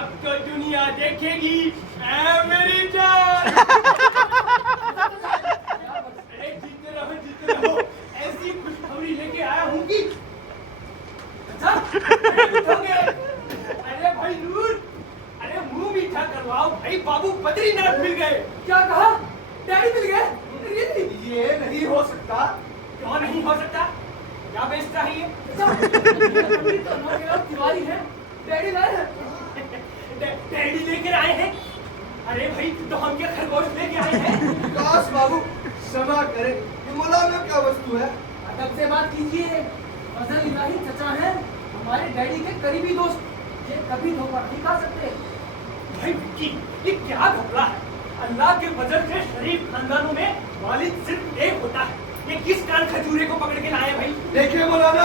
अब तो दुनिया देखेगी। ऐ मेरी जान। अरे जीते रहो, ऐसी खुशखबरी लेके आया हूँ कि अच्छा, उठोगे। अरे भाई नूर, अरे मुंह मीठा करवाओ भाई, बाबू बद्रीनाथ मिल गए। क्या कहा? डैडी मिल गए? Really? ये नहीं हो सकता। क्यों नहीं हो सकता? क्या बेचता है ये? पंडित तो नौकेराव तिवारी है, डैडी लाए हैं। डैडी लेकर आए हैं? अरे भाई तो हम क्या खरगोश लेके आए हैं? विकास बाबू, क्षमा करें, ये मौलाना क्या वस्तु है? अदब से बात कीजिए। फजल इलाही चचा हैं, हमारे डैडी के करीबी दोस्त। ये कभी धोखा नहीं खा सकते। भाई विक्की, ये क्या घपला है? अल्लाह के वजह से शरीफ खानदानों में वालिद सिर्फ एक होता है। ये किस कान खजूरे को पकड़ के लाए भाई? देखिए मौलाना,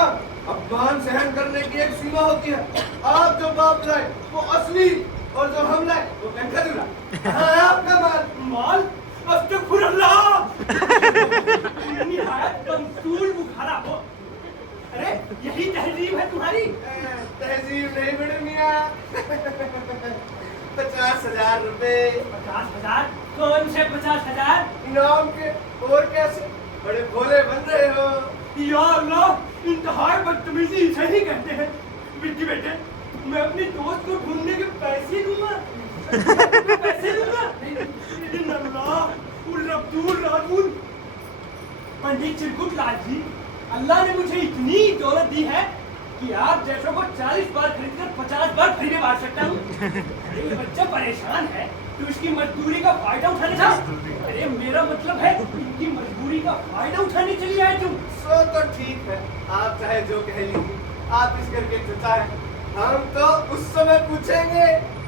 अपमान सहन करने की एक सीमा होती है। आप जो बाप लाए वो असली, और जो हम लाए वो खजूरा। कहाँ है आपका माल? माल? अस्तगफुरुल्लाह। निहायत मंसूर बुखारा हो। अरे यही तहजीब है तुम्हारी? तहजीब नहीं बड़े मियाँ। 50,000 रुपए 50,000? कौन से 50,000? इनाम के, और कैसे? बड़े भोले बन रहे हो। या अल्लाह, इंतहाई बदतमीजी इसे ही कहते हैं। विक्की बेटे, मैं अपनी दोस्त को ढूंढने के पैसे दूंगा। पैसे दूंगा? इन अल्लाह उल रब्दुल राजूल। पंडित चिरकुट लाल जी, अल्लाह ने मुझे इतनी दौलत दी है कि आप जैसों को 40 बार खरीदकर 50 बार फ्री में बांट सकता हूँ। अरे ये बच्चा परेशान है तो उसकी मजदूरी का फायदा उठाने जा। अरे मेरा मतलब है इनकी मजबूरी का फायदा उठाने चली आए तुम। सो तो ठीक है, आप चाहे जो कह लीजिए, आप इस घर के चचा हैं। हम तो उस समय पूछेंगे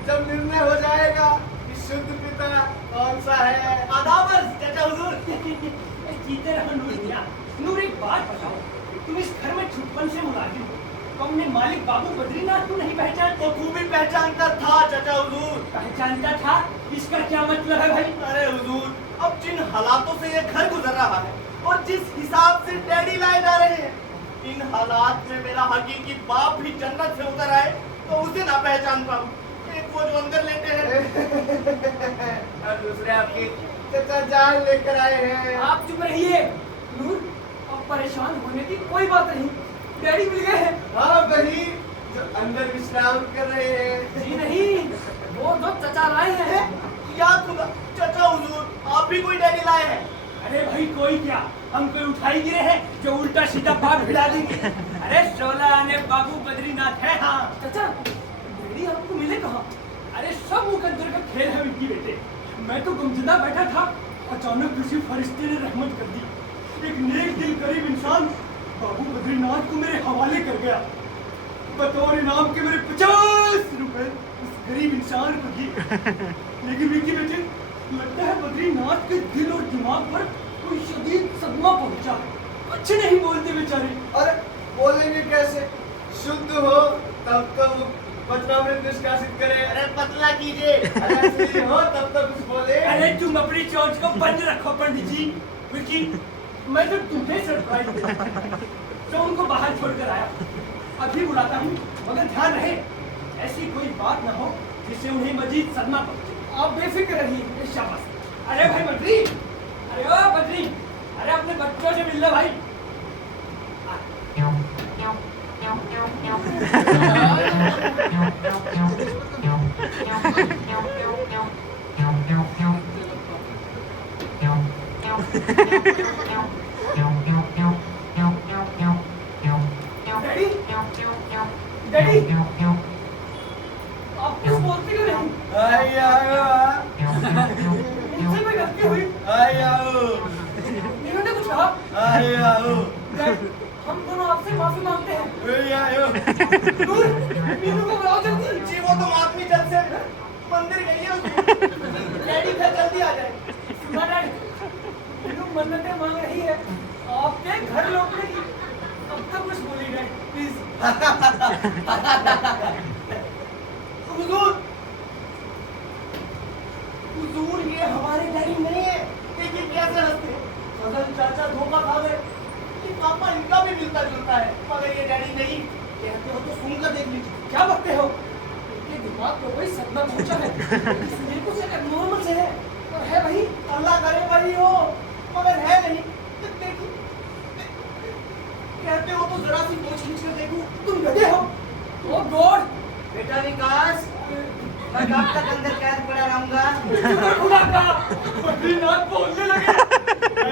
जब निर्णय हो जाएगा कि शुद्ध पिता कौन सा है। आदाबर चाचा हुजूर। जीते रहो नूर मियां। नूर एक बात बताओ, तुम इस घर में छुपन से मुलाजिम हो, तो अपने मालिक बाबू बद्रीनाथ को नहीं पहचानते? खूबी पहचानता था चाचा हुजूर। पहचानता था? इसका क्या मतलब है भाई? अरे हुजूर, अब जिन हालातों से ये घर गुजर रहा है और जिस हिसाब से डैडी लाए जा रहे हैं, इन हालात में मेरा हकीकी बाप भी जन्नत से उतर आए तो उसे ना पहचान पाऊं। एक वो जो अंदर लेटे हैं और दूसरे आपके चचा जान लेकर आए हैं। आप चुप रहिए। नूर, अब परेशान होने की कोई बात नहीं। डैडी मिल गए हैं। हाँ वही जो अंदर विश्राम कर रहे हैं। जी नहीं, वो जो चचा लाए हैं। याद खुदा, चाचा हुजूर, आप भी कोई डैडी लाए हैं? अरे भाई कोई क्या, हम कोई उठाई गिरे हैं जो उल्टा सीधा पाप भिड़ा देंगे? अरे 16 आने बाबू बद्रीनाथ है। हाँ चाचा, डैडी आपको मिले कहाँ? अरे सब मुकद्दर का खेल है विक्की बेटे। मैं तो गुमशुदा बैठा था, अचानक किसी फरिश्ते ने रहमत कर दी। एक नेक दिल करीब इंसान बाबू बद्रीनाथ को मेरे हवाले कर गया। बतौर इनाम के मेरे 50 रुपए उस गरीब इंसान को दिए। लेकिन विक्की बेटे, लगता है बद्रीनाथ के दिल और दिमाग पर कोई शदीद सदमा पहुंचा। कुछ नहीं बोलते बेचारे। अरे बोलेंगे कैसे? शुद्ध हो तब तो पत्रामृत निष्कासित करे। अरे पतला कीजिए। अरे असली हो तब तो कुछ बोले। अरे तुम अपनी चोंच को बंद रखो पंडित जी। विकी, मैं तो तुम्हें सरप्राइज दूंगा। तो उनको बाहर छोड़कर आया। अभी बुलाता हूँ, मगर ध्यान रहे ऐसी कोई बात ना हो जिससे उन्हें मजीद सदमा पहुंचे। आप बेफिक्र रहिए। शाबाश। अरे भाई बद्री, अरे ओ बद्री, अरे अपने बच्चों से मिल लो भाई। डैडी, डैडी, आप कुछ बोलते क्यों नहीं? मुझसे कोई गलती हुई? इन्होंने कुछ कहा? डैड, हम दोनों आपसे माफी मांगते हैं। नूर, मीनू को बुलाओ जल्दी। जी वो तो आदमी जल्द से मंदिर गई है उसकी। डैडी घर जल्दी आ जाए। सुना डैड, मीनू मन्नतें मांग रही है आपके घर लौटने की। अब तक कुछ बोली डैड, प्लीज। हुजूर, हुजूर ये हमारे डैडी नहीं है। देखिए कैसे हंसते हैं। फजल चाचा धोखा खा गए कि पापा इनका भी मिलता जुलता है, मगर ये डैडी नहीं। कहते हो तो सुनकर देख लीजिए। क्या बकते हो? इनके दिमाग को कोई सदमा पहुंचा है। बिल्कुल से नॉर्मल से है और है वही। अल्लाह करे वही हो, मगर है नहीं। देखिए, कहते हो तो जरा सी पोछ खींच कर देखो। तुम गधे हो। ओ गॉड, बेटा विकास, मैं कब तक अंदर कैद पड़ा रहूंगा? खुदा का बद्रीनाथ बोलने लगे।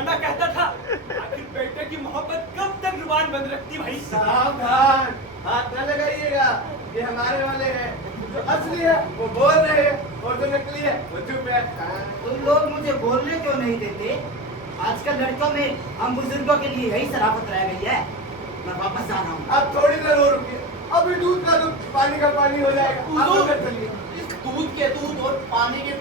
मैं कहता था आखिर बेटे की मोहब्बत कब तक जुबान बंद रखती भाई। सावधान, हाथ न लगाइएगा। ये हमारे वाले हैं। जो असली है वो बोल रहे हैं और जो नकली है वो चुप है। तुम लोग मुझे बोलने क्यों नहीं देते? आजकल लड़कों में हम बुजुर्गों के लिए यही शराफत रह गई है। मैं वापस जा रहा हूँ। अब थोड़ी देर और रुकिए, अभी दूध का दूध पानी का पानी हो जाएगा। आप अंदर चलिए। इस दूध के दूध और पानी के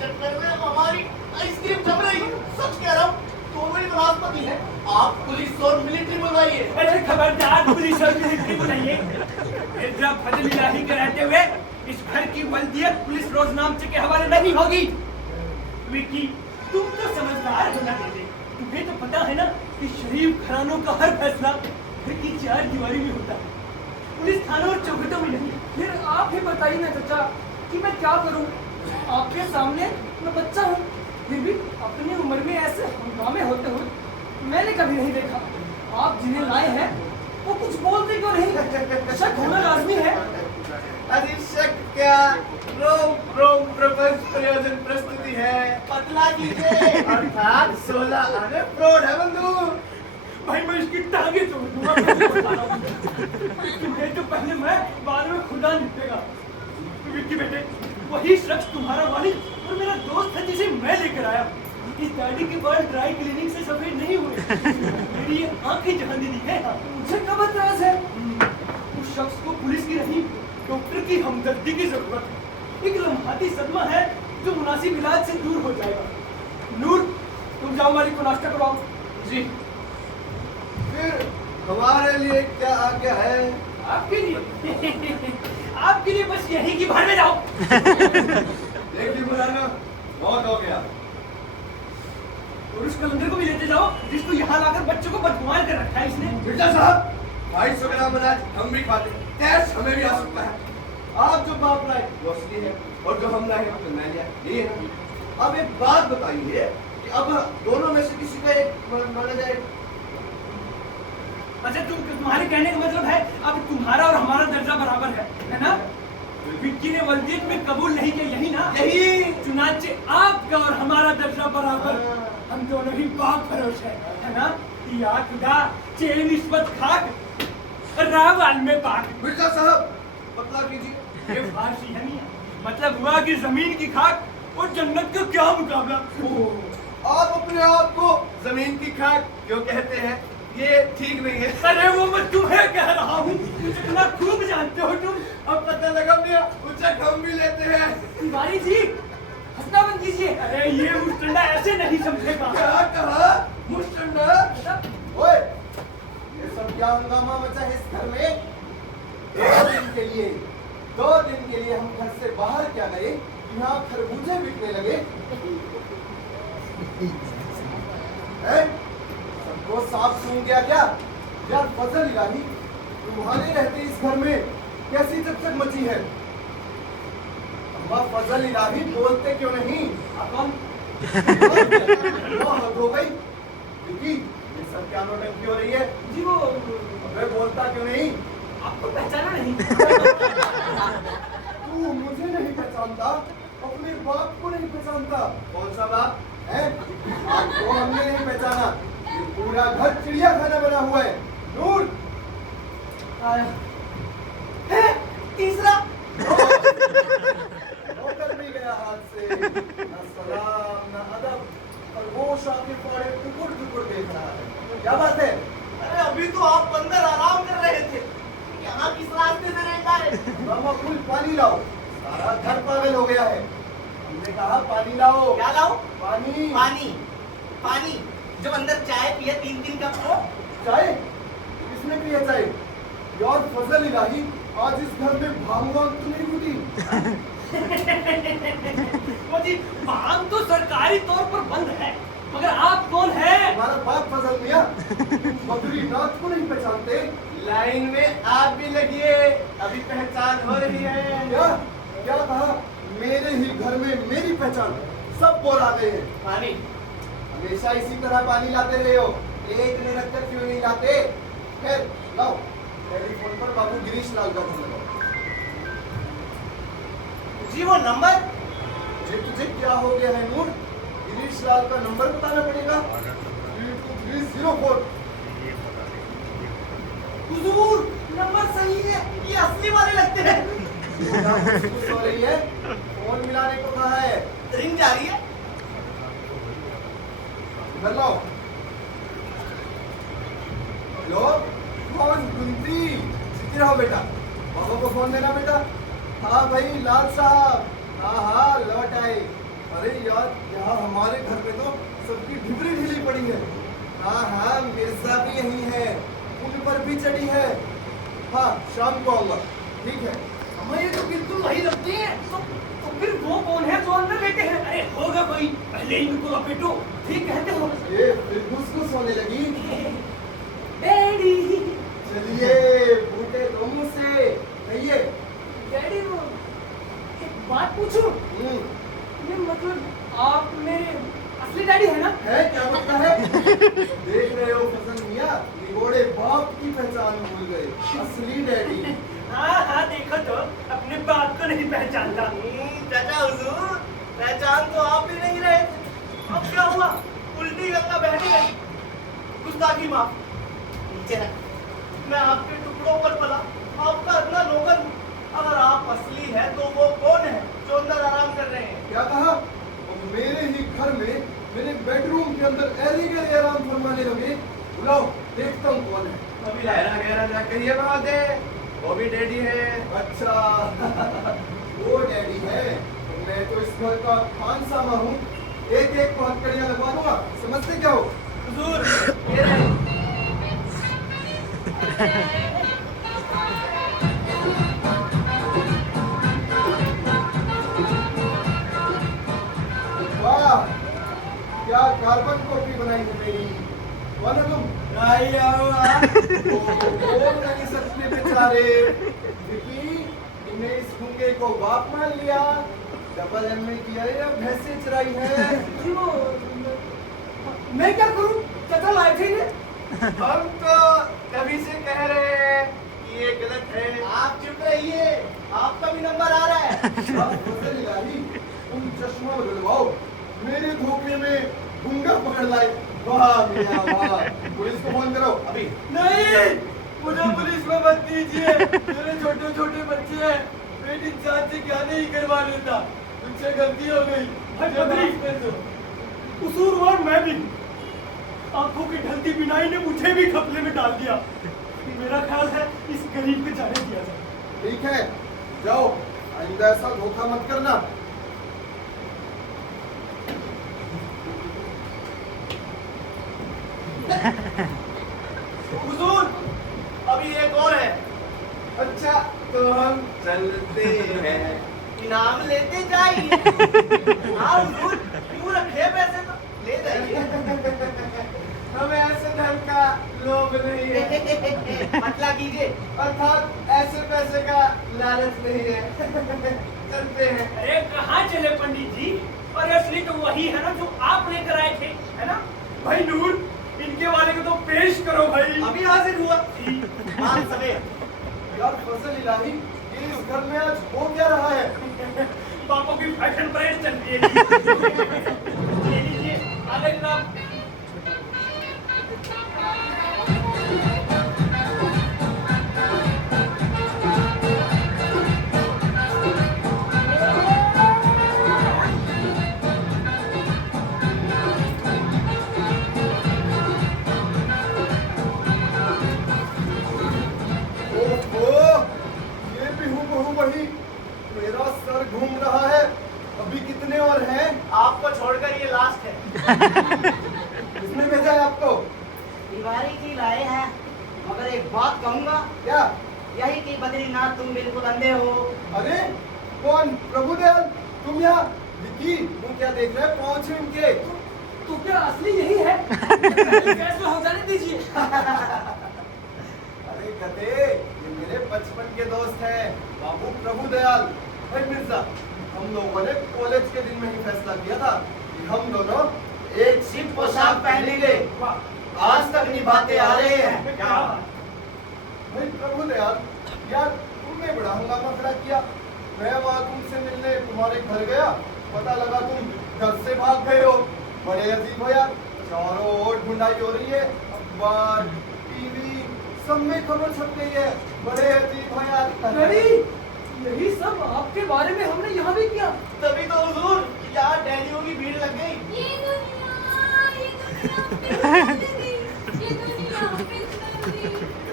चक्कर में हमारी आइसक्रीम जम रही है। सच कह रहा हूँ, दोनों ही वनस्पति है। आप पुलिस और मिलिट्री बुलवाइए। अरे खबरदार, पुलिस और मिलिट्री बुलाइए। इधर फजल इलाही के रहते हुए इस घर की वल्दियत पुलिस रोजनामचे के हवाले नहीं होगी। विक्की, तुम तो समझदार होना चाहिए। तुम्हें तो पता है ना कि शरीफ घरानों का हर फैसला घर की चार दीवारी में होता है, पुलिस थानों और चौखटों में नहीं। फिर आप ही बताइए ना चाचा कि मैं क्या करूं? आपके सामने मैं बच्चा हूं, फिर भी अपनी उम्र में ऐसे हंगामे होते हुए मैंने कभी नहीं देखा। आप जिन्हें लाए हैं वो कुछ बोलते क्यों नहीं? शक होना लाजमी है। अरे शक क्या, रोम रोम प्रपंच प्रयोजन प्रस्तुति है। पतला कीजिए। अर्थात 16 आने प्रौढ़ है बंधु। भाई मैं इसकी टांगे तोड़ दूंगा। तुम्हें तो पहले मैं, बाद में खुदा निपटेगा। विक्की बेटे, वही शख्स तुम्हारा वालिद और मेरा दोस्त है जिसे मैं लेकर आया। इस दाढ़ी के बाल ड्राई क्लीनिंग से सफेद नहीं हुए। मेरी ये आंखें जहां दी है। मुझे कब एतराज है? उस शख्स को पुलिस की नहीं, डॉक्टर की हमदर्दी की जरूरत है। एक लम्हाती सदमा है जो मुनासिब इलाज से दूर हो जाएगा। नूर, तुम जाओ मालिक को नाश्ता करवाओ। जी। फिर हमारे लिए क्या आज्ञा है? आपके लिए आपके लिए बस यही कि भाड़ में जाओ। देखिए मुलाना, बहुत हो गया। और उस कलंदर को भी लेते जाओ जिसको यहाँ लाकर बच्चों को बदगुमान कर रखा है इसने। मिर्जा साहब, 250 ग्राम अनाज हम भी खाते, तैश हमें भी आ सकता है। आप जो बाप लाए वो असली है और जो हम लाए तो मैं लिया, ये है। अब एक बात बताइए कि अब दोनों में से किसी का एक माना जाए। अच्छा, तुम्हारे कहने का मतलब है अब तुम्हारा और हमारा दर्जा बराबर है ना? विक्की ने वल्दियत में कबूल नहीं किया, यही ना? यही। चुनाचे आपका और हमारा दर्जा बराबर। हम दोनों ही बाप फरोश है ना? या खुदा, चेल निस्बत खाक, रावाल में पाक। मिर्जा साहब, पतला कीजिए। ये फारसी है नहीं, मतलब हुआ कि जमीन की खाक और जन्नत का क्या मुकाबला। आप अपने आप को जमीन की खाक क्यों कहते हैं? ये ठीक नहीं है। अरे वो मैं तुम्हें कह रहा हूँ, मुझे इतना खूब जानते हो तुम। अब पता लगा भैया, उच्चक हम भी लेते हैं। तिवारी जी, हंसना बंद कीजिए। अरे ये मुस्टंडा ऐसे नहीं समझेगा। क्या कहा मुस्टंडा? ओए, ये सब क्या हंगामा मचा है इस घर में? 2 दिन के लिए हम घर से बाहर क्या गए, यहाँ खरबूजे बिकने लगे हैं? सबको साफ सूंघ गया क्या? यार फजल इलाही, तुम्हारे रहते इस घर में कैसी चकचक मची है? अम्मा फजल इलाही, बोलते क्यों नहीं? आप कौन? हद हो गई विकी, ये सब क्या नौटंकी हो रही है? जी वो अबे बोलता क्यों नहीं? आपको पहचाना नहीं। तू मुझे नहीं पहचानता, अपने बाप को नहीं पहचानता। कौन सा बाप है? आपको हमने नहीं पहचाना। ये पूरा घर चिड़िया खाना बना हुआ है। नूर आया है तीसरा। नौकर भी गया हाथ से, न सलाम न अदब, खरगोश आके पौड़े टुकुर टुकुर देख रहा है। क्या बात है? अरे अभी तो आप अंदर आराम कर रहे थे, यहाँ किस रास्ते से रहता है? मामा फुल पानी लाओ, सारा घर पागल हो गया है। हमने कहा पानी लाओ। क्या लाओ? पानी। पानी पानी जब अंदर चाय पिया 3 कप को। चाय? किसने पिया चाय? यार फजल इलाही, आज इस घर में भांग वांग तो नहीं होती? वो जी भांग तो सरकारी तौर पर बंद है, मगर आप कौन हैं? हमारा बाप फजल मियां, बद्रीनाथ को नहीं पहचानते? लाइन में आप भी लगिए, अभी पहचान हो रही है। क्या क्या कहा? मेरे ही घर में मेरी पहचान, सब बोल आ गए हैं। पानी हमेशा इसी तरह पानी लाते रहे हो, एक में रखकर क्यों नहीं लाते? खैर लाओ, टेलीफोन पर बाबू गिरीश लाल का फोन लगाओ। जी वो नंबर। तुझे क्या हो गया है नूर? गिरीश लाल का नंबर बताना पड़ेगा। 32304। हुजूर नंबर सही है, ये असली वाले लगते हैं। क्या महसूस हो रही है? फोन मिलाने को कहा है। रिंग जा रही है। इधर लाओ। हेलो, कौन? कुंती, सीधी रहो बेटा, पापा को फोन देना बेटा। हाँ भाई लाल साहब, हाँ लौट आए। अरे यार, यहाँ हमारे घर में तो सबकी ढिबरी ढीली पड़ी है। हाँ मिर्जा भी यही है, उन पर भी चढ़ी है। हाँ शाम को आऊंगा। ठीक है। अम्मा ये तो बिल्कुल वही लगते हैं। तो फिर वो कौन है जो अंदर बैठे हैं? अरे होगा कोई, पहले इनको लपेटो। ठीक कहते हो। ये फिर घुस होने लगी। डैडी। चलिए बूटे दो मुंह से कहिए। डैडी वो एक बात पूछूं? ये मतलब आप मेरे असली डैडी है ना? है क्या बनता है? देख रहे हो फजल मियां, निगोड़े बाप की पहचान भूल गए, असली डैडी। हाँ देखो तो अपने बाप को नहीं पहचानता। चाचा हुजूर, पहचान तो आप भी नहीं रहे थे। अब क्या हुआ? उल्टी गंगा बहने लगी। गुस्ताखी माफ। नीचे रख। मैं आपके टुकड़ों पर पला, आपका इतना नौकर हूँ। अगर आप असली है तो वो कौन है जो अंदर आराम कर रहे हैं? क्या कहा? और मेरे ही घर में, मेरे बेडरूम के अंदर ऐरी गैरी आराम फरमाने लगे। बुलाओ, देखता हूँ कौन है। अभी लहरा गहरा ना कहिए बात है, वो भी डैडी है। अच्छा वो डैडी है, तो मैं तो इस घर का खानसामा हूँ। एक एक को हथकड़ियाँ लगवा दूंगा, समझते क्या हो? हुजूर ये रहे। वाह, क्या कार्बन कॉपी बनाई है मेरी। कौन है तुम? बोल नहीं सकते बेचारे। विकी, तुमने इस गूंगे को बाप मान लिया। डबल एमए किया है या भैंसे चराई है? जी वो मैं क्या करूं? चाचा लाए थे ये। हम तो कभी से कह रहे हैं कि ये गलत है। आप चुप रहिए, आपका भी नंबर आ रहा है। आप फजल इलाही, तुम चश्मा बदलवाओ। मेरे धोखे में गूंगा पकड़ लाए। वाह मियां वाह। पुलिस को फोन करो अभी। नहीं, मुझे पुलिस में मत दीजिए। मेरे छोटे छोटे बच्चे हैं, पेट इंचार्ज से क्या नहीं करवा लेता। मुझसे गलती हो गई, मुझे माफ कर दो। कसूरवार मैं भी। आंखों की ढलती बिनाई ने मुझे भी खपले में डाल दिया। मेरा ख्याल है इस गरीब को जाने दिया जाए। ठीक है, जाओ, आइंदा ऐसा धोखा मत करना। हुजूर, अभी एक और है। अच्छा, तो हम चलते हैं, इनाम लेते जाइए। हाँ हुजूर, क्यों रखे पैसे तो ले जाइए। हमें ऐसे धन का लोभ नहीं है। मतला कीजिए, अर्थात ऐसे पैसे का लालच नहीं है। चलते हैं। अरे कहाँ चले पंडित जी? और असली तो वही है ना जो आप लेकर आए थे, है ना? भाई नूर, इनके वाले को तो पेश करो भाई। अभी हाजिर हुआ। मान समेत। यार फसल इलाही, ये इस घर में आज हो क्या रहा है? पापों की फैशन परेड चल रही है। ले लीजिए, आ गए जनाब। ओहो, ये भी हूबहू वही। मेरा सर घूम रहा है। अभी कितने और हैं? आपको छोड़कर ये लास्ट है। किसने भेजा है आपको? तिवारी जी लाए हैं, मगर एक बात कहूंगा, क्या? यही कि बद्रीनाथ तुम बिल्कुल अंधे हो। अरे कौन? प्रभुदयाल, तुम यहाँ? विकी, तुम क्या देख रहे? पहुंच इनके। तो क्या असली यही है? फैसला हो जाने दीजिए। अरे गधे, ये मेरे बचपन के दोस्त हैं, बाबू प्रभुदयाल। भाई मिर्जा, हम लोगों ने कॉलेज के दिन में ही फैसला किया था कि हम दोनों एक सिर्फ पोशाक पहनेंगे, आज तक निभाते आ रहे हैं। क्या? भाई प्रभुदयाल, यार तुमने बड़ा हंगामा खड़ा किया। मैं वहाँ तुमसे मिलने तुम्हारे घर गया, पता लगा तुम घर से भाग गए हो। बड़े अजीब हो यार, चारों ओर ढूंढाई हो रही है, अखबार, टीवी, सब में खबर छप गई है। बड़े अजीब हो यार। अरे, यही सब आपके बारे में हमने यहाँ भी किया। तभी तो हुजूर, यहाँ डैडियों की भीड़ लग गई। ये दुनिया हमें पीटा रुपए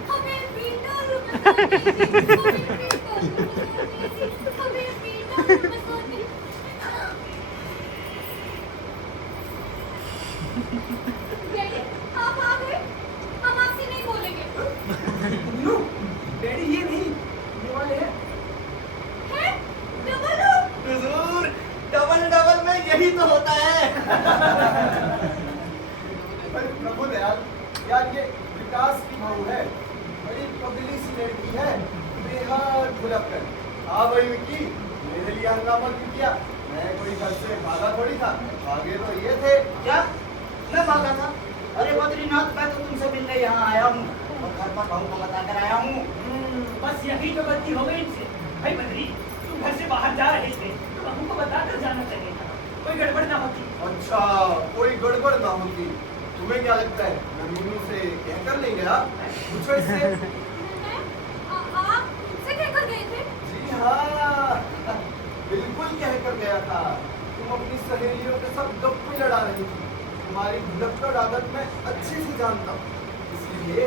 हमें पीटा रुपए। आप आ गए, हम आपसे नहीं बोलेंगे। नो, डैडी ये नहीं, ये वाले हैं। हैं? डबल हो? हुजूर, डबल डबल में यही तो होता है। भाई प्रभुदयाल, यार ये विकास की बहू है, बड़ी पगली सी लड़की है, बेहद भुलक्कड़। हाँ भाई विक्की, मेरे लिए हंगामा क्यों किया? मैं कोई घर से भागा थोड़ी था, भागे तो ये थे। क्या मैं भागा था? अरे बद्रीनाथ, मैं तो तुमसे मिलने यहाँ आया हूँ और घर पर बहू को बताकर आया हूँ। बस यही तो गलती हो गई इनसे। भाई बद्री, तुम घर से बाहर जा रहे थे तो हमको बताकर जाना चाहिए था, कोई गड़बड़ ना होती। अच्छा, कोई गड़बड़ ना होती। तुम्हें क्या लगता है मैं मीनू से कहकर नहीं गया? पूछो इससे। आप मुझसे कहकर गए थे? जी हाँ, बिल्कुल कहकर गया था। तुम अपनी सहेलियों के साथ गप्पे लड़ा रही थी। तुम्हारी भुलक्कड़ आदत मैं अच्छे से जानता हूँ, इसलिए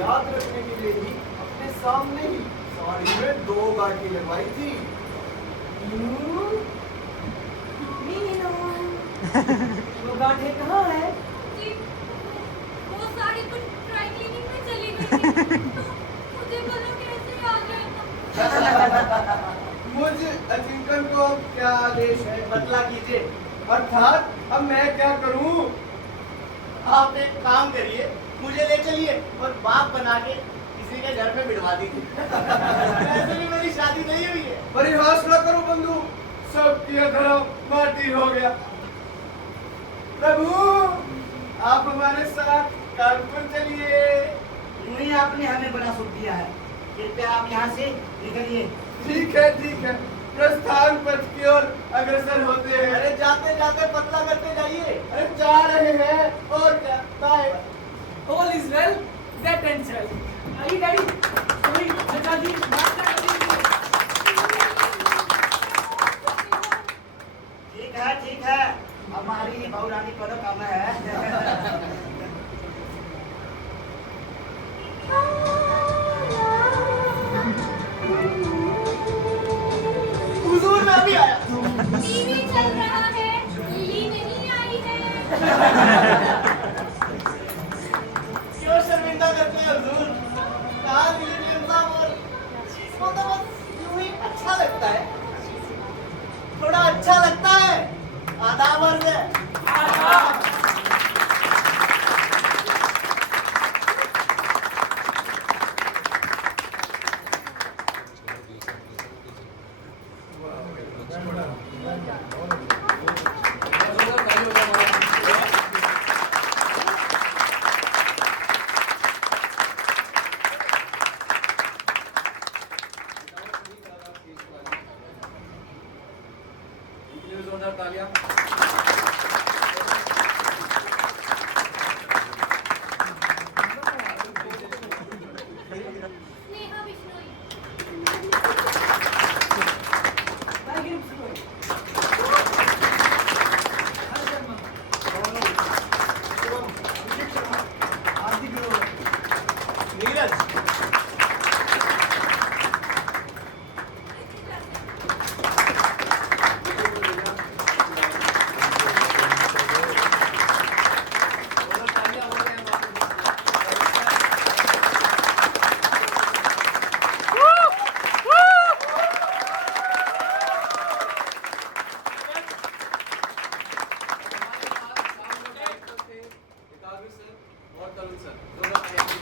याद रखने के लिए ही अपने सामने ही साड़ी में 2 गांठी लगवाई थी। वो गांठे कहाँ है? जी, वो साड़ी तो ड्राई क्लीनिंग में चली गई थी, तो मुझे कलर कैसे आ गया था? मुझ अचिंकन को क्या आदेश है? बदला कीजिए। अर्थात अब मैं क्या करूं? आप एक काम करिए, मुझे ले चलिए और बाप बना के किसी के घर में बिठवा दीजिए। वैसे भी मेरी शादी नहीं हुई है। परिहास न करो बंधु, सब किया धर्म माटी हो गया। प्रभु, आप हमारे साथ कानपुर चलिए। नहीं, आपने हमें बड़ा सुख दिया है, कृपया आप यहाँ से निकलिए। ठीक है, प्रस्थान पथ की ओर अग्रसर होते हैं। अरे जाते जाते पतला करते जाइए। अरे जा रहे हैं, और क्या? Bye. All is well that ends well. आइए डैडी, सॉरी चाचा जी, माफ कर दीजिए। ठीक है, हमारी बहू रानी को तो कम है। हुजूर, मैं अभी आया। टीवी चल रहा है, लिली नहीं आई है। तालियां। स्नेहा बिश्नोई। बैगिंग बिश्नोई। नीरज एकाग्र सर और तरुण सर दोनों आएंगे।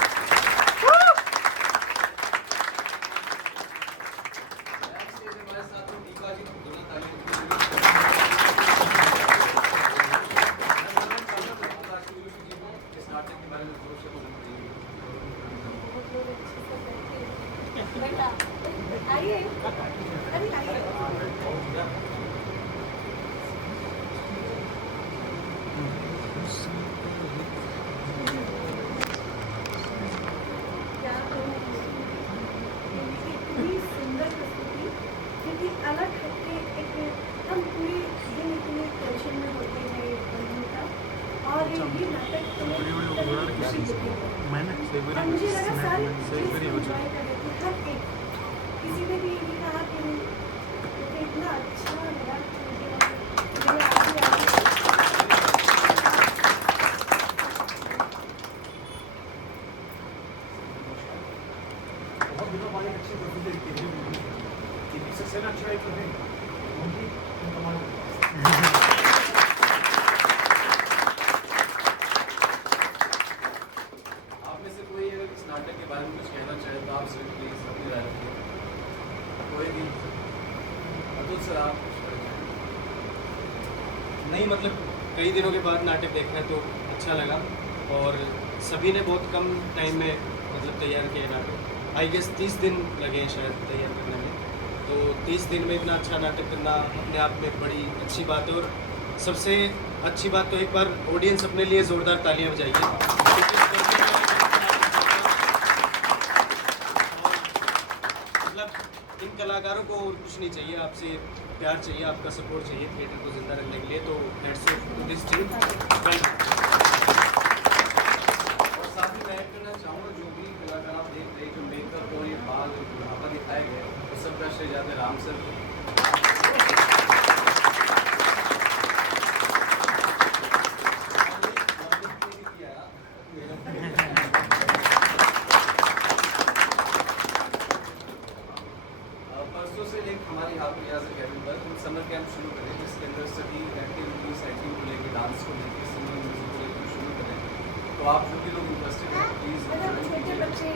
नेक्स्ट स्टेज हमारे साथ हैं दीपा जी, दोनों तालियां। इस नाटक के बारे में जोर से बोलना चाहिए। बेटा आइए, अरे आइए। क्या कहूँ, इतनी सुंदर प्रस्तुति, क्योंकि अलग हटके एक हम पूरे दिन इतने टेंशन में होते हैं पढ़ने का, और ये नाटक हमें खुशी देती है। और मुझे लगा सारे एंजॉय कर रहे थे, हर एक किसी ने भी ये कहा कि मुझे इतना अच्छा लगा कि मुझे आगे बहुत दिनों बाद एक अच्छी प्रस्तुति देखी है। टीवी से सेना अच्छा एक है। उनकी कमाल। आप में से कोई अगर इस नाटक के बारे में कुछ कहना चाहे तो आप सर प्लीज अपनी राय रखिए। कोई भी अतुल सर आप कुछ कहना चाहें? नहीं मतलब कई दिनों के बाद नाटक देखा है तो अच्छा लगा और सभी ने बहुत कम टाइम में मतलब तैयार किया नाटक। आई गेस 30 दिन लगे हैं शायद तैयार करने में, तो 30 दिन में इतना अच्छा नाटक करना अपने आप में बड़ी अच्छी बात है। और सबसे अच्छी बात तो एक बार ऑडियंस अपने लिए ज़ोरदार तालियां बजाइए। मतलब इन कलाकारों को और कुछ नहीं चाहिए, आपसे प्यार चाहिए, आपका सपोर्ट चाहिए थिएटर को जिंदा रखने के लिए। तो लेट्स डू दिस टीम। और साथ ही मैं ऐड करना चाहूँगा जो भी कलाकार आप देख रहे हैं, जो मेकअप और ये बाल यहाँ पर दिखाए गए उस सबका श्रेय जाते हैं राम सर को। परसों से एक हमारे यहाँ पर रियाज अकेडमी पर हम समर कैंप शुरू करें जिसके अंदर सभी एक्टिविटीज एक्टिंग को लेकर, डांस को लेकर, सिंगिंग म्यूजिक को लेकर शुरू करें। तो आप जो भी लोग इंटरेस्टेड हैं प्लीज़ अगर छोटे बच्चे